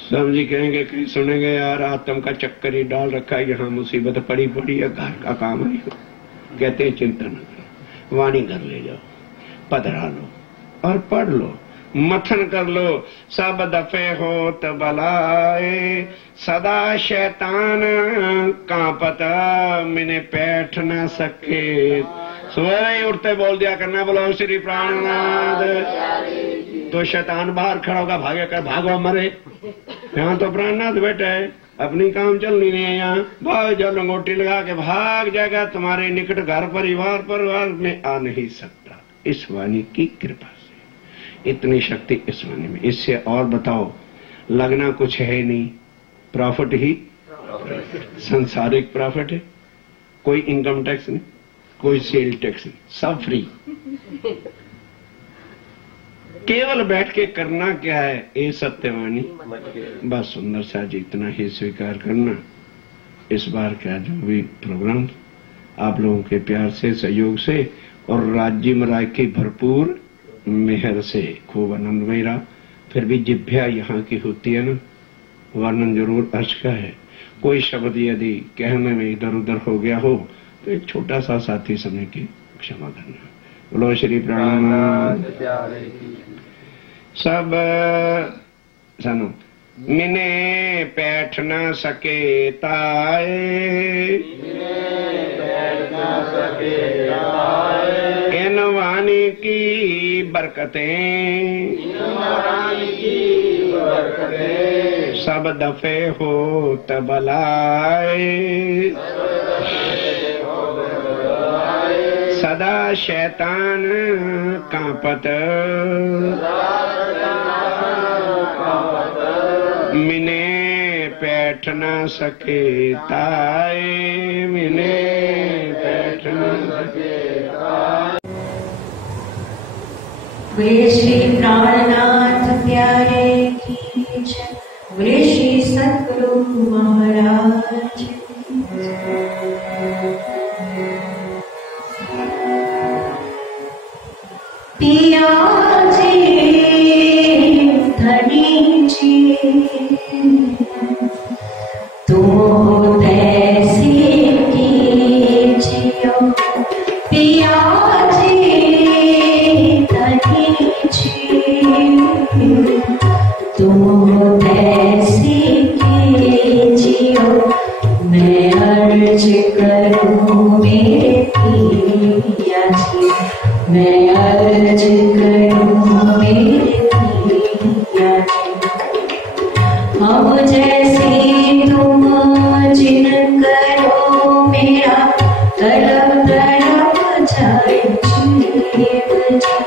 सब जी कहेंगे कहीं सुनेंगे यार आत्म का चक्कर ही डाल रखा है, यहाँ मुसीबत पड़ी पड़ी है, घर का काम है। कहते हैं चिंता न करो, वाणी घर ले जाओ, पधरा लो और पढ़ लो, मथन कर लो। सब दफे हो तबलाए, सदा शैतान कांपत मिने बैठ न सके। सवेरे उठते बोल दिया करना बोलो श्री प्राणनाथ। तो शैतान बाहर खड़ा होगा, भागे कर भागो मरे। यहाँ तो प्राणनाथ बैठा है, अपनी काम चलनी नहीं है, यहाँ भाग जाओ, लंगोटी लगा के भाग जाएगा, तुम्हारे निकट घर परिवार में आ नहीं सकता। इस वाणी की कृपा से इतनी शक्ति इस वाणी में। इससे और बताओ, लगना कुछ है नहीं, प्रॉफिट ही संसारिक प्रॉफिट है। कोई इनकम टैक्स नहीं, कोई सेल टैक्स नहीं, सब फ्री। केवल बैठ के करना क्या है, ये सत्यवाणी बस। सुंदर सा जी इतना ही स्वीकार करना। इस बार का जो भी प्रोग्राम आप लोगों के प्यार से, सहयोग से और राज्य महाराज की भरपूर मेहर से खूब आनंदमय रहा। फिर भी जिभ्या यहाँ की होती है ना, वर्णन जरूर अर्ज का है। कोई शब्द यदि कहने में इधर उधर हो गया हो तो एक छोटा सा साथी समय की क्षमा करना। बोलो श्री प्राणनाथ। सब सुनो, मिने बैठ न सके ताए, इन वाणी की बरकतें सब दफे हो तबलाए। सदा शैतान कांपत मिने बैठ न सके ताए, मिने बैठ न सके ताए। बोले श्री प्राणनाथ प्यारे की जय। बोले श्री सतगुरु महाराज। पिया जी धनी जी तुम कैसे कीजियो। पिया जी धनी जी तुम कैसे कीजियो। मैं अर्ज करूं मेरे पिया जी, मैं अर्ज करूं मेरे पिया जी। अब जैसे तुम जिन करो मेरा तड़प तड़प जाए जीव जी।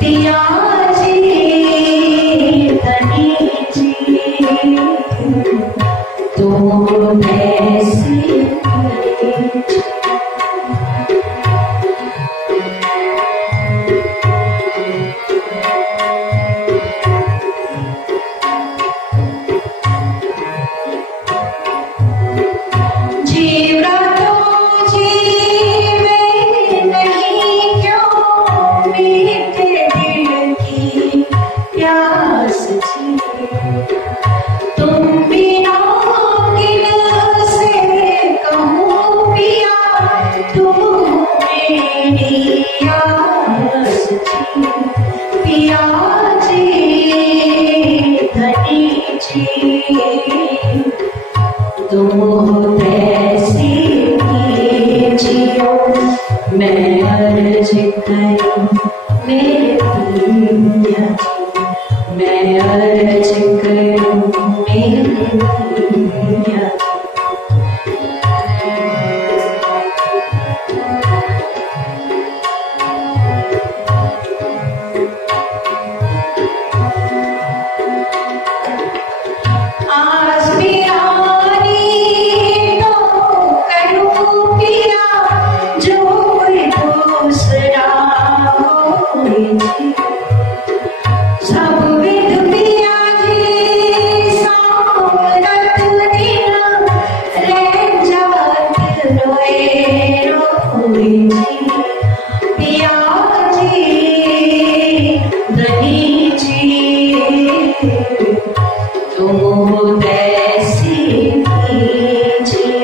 पिया जी धनी जी तुम कैसे जीव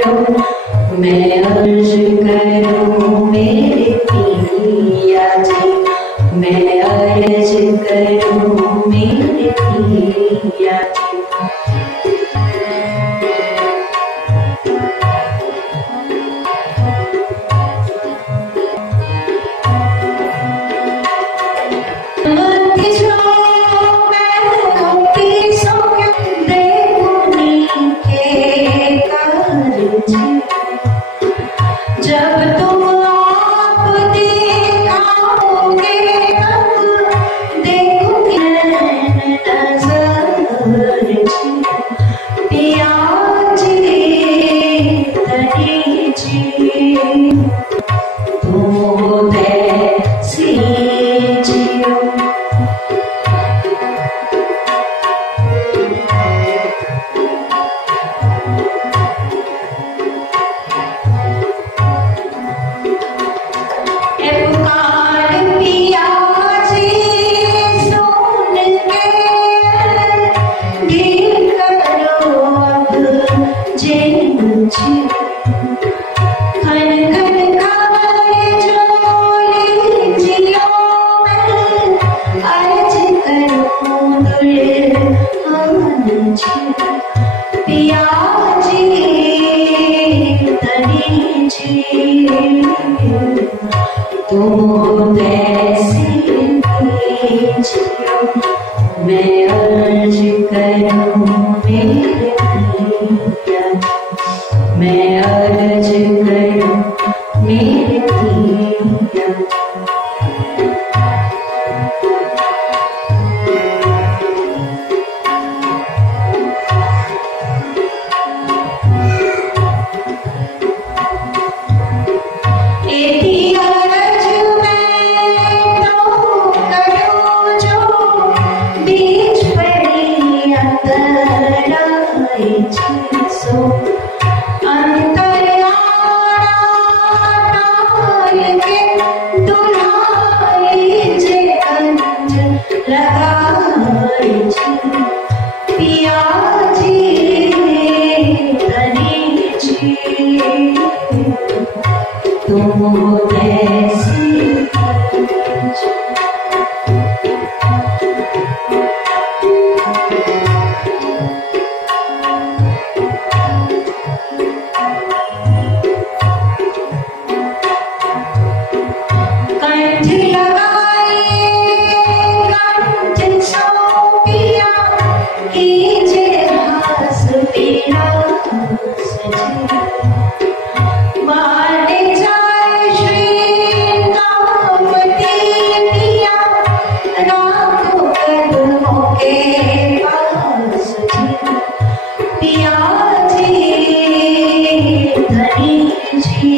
जियो मैं अर्ज करूं मेरे पिया जी मैं अर्ज करूं मेरे पिया जी जब तुम आप दिखाओगे तब देखोगे नजर पिया जी तनी जी तुम ऐसी जियो पिया जी तनी जी तुम ऐसी जियो मैं अर्ज करूं मेरे पिया मैं अर्ज करूं मेरे पिया पिया जी तनी जी तुम ऐसी कंठ लगाए कंठ सो पिया कीजे हास पीड़ा माने जाए श्री कामती पिया राखो कदमों के पास पिया जी धनी जी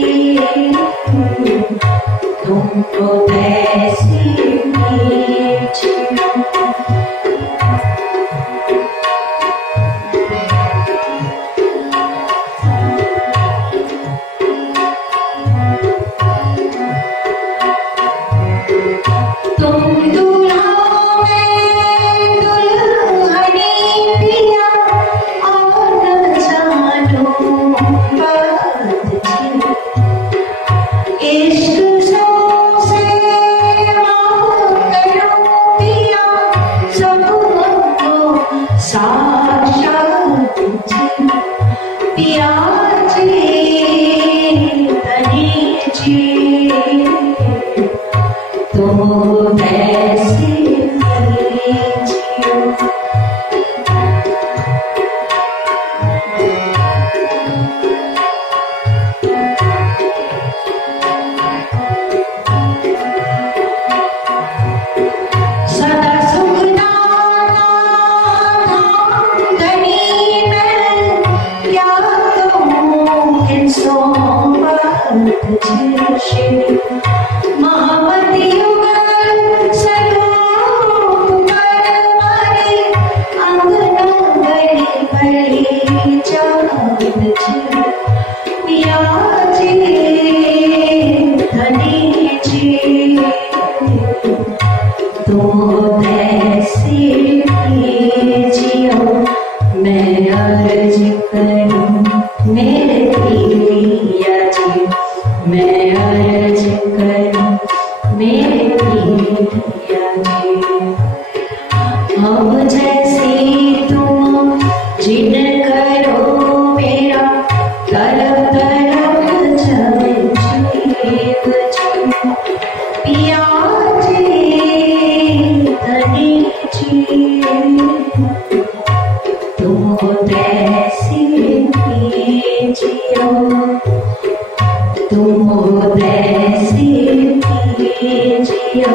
तुमको ऐसी जियो तुम दूल्हा मैं दुल्हनी पिया और न जानो बात इश्क साक्षात पिया जी तनी जी तुम ऐसी जियो सदा महामती युगल सलोक कर मारे अंगना बड़ी बड़ी चांद पिया जी धनी जी तुम ऐसी जियो मैं अर्ज करूं मेरे जियो तुम उदय से जियो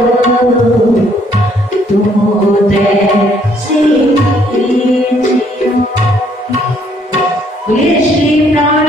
तुम उदय से जियो। बोलिए श्री प्राण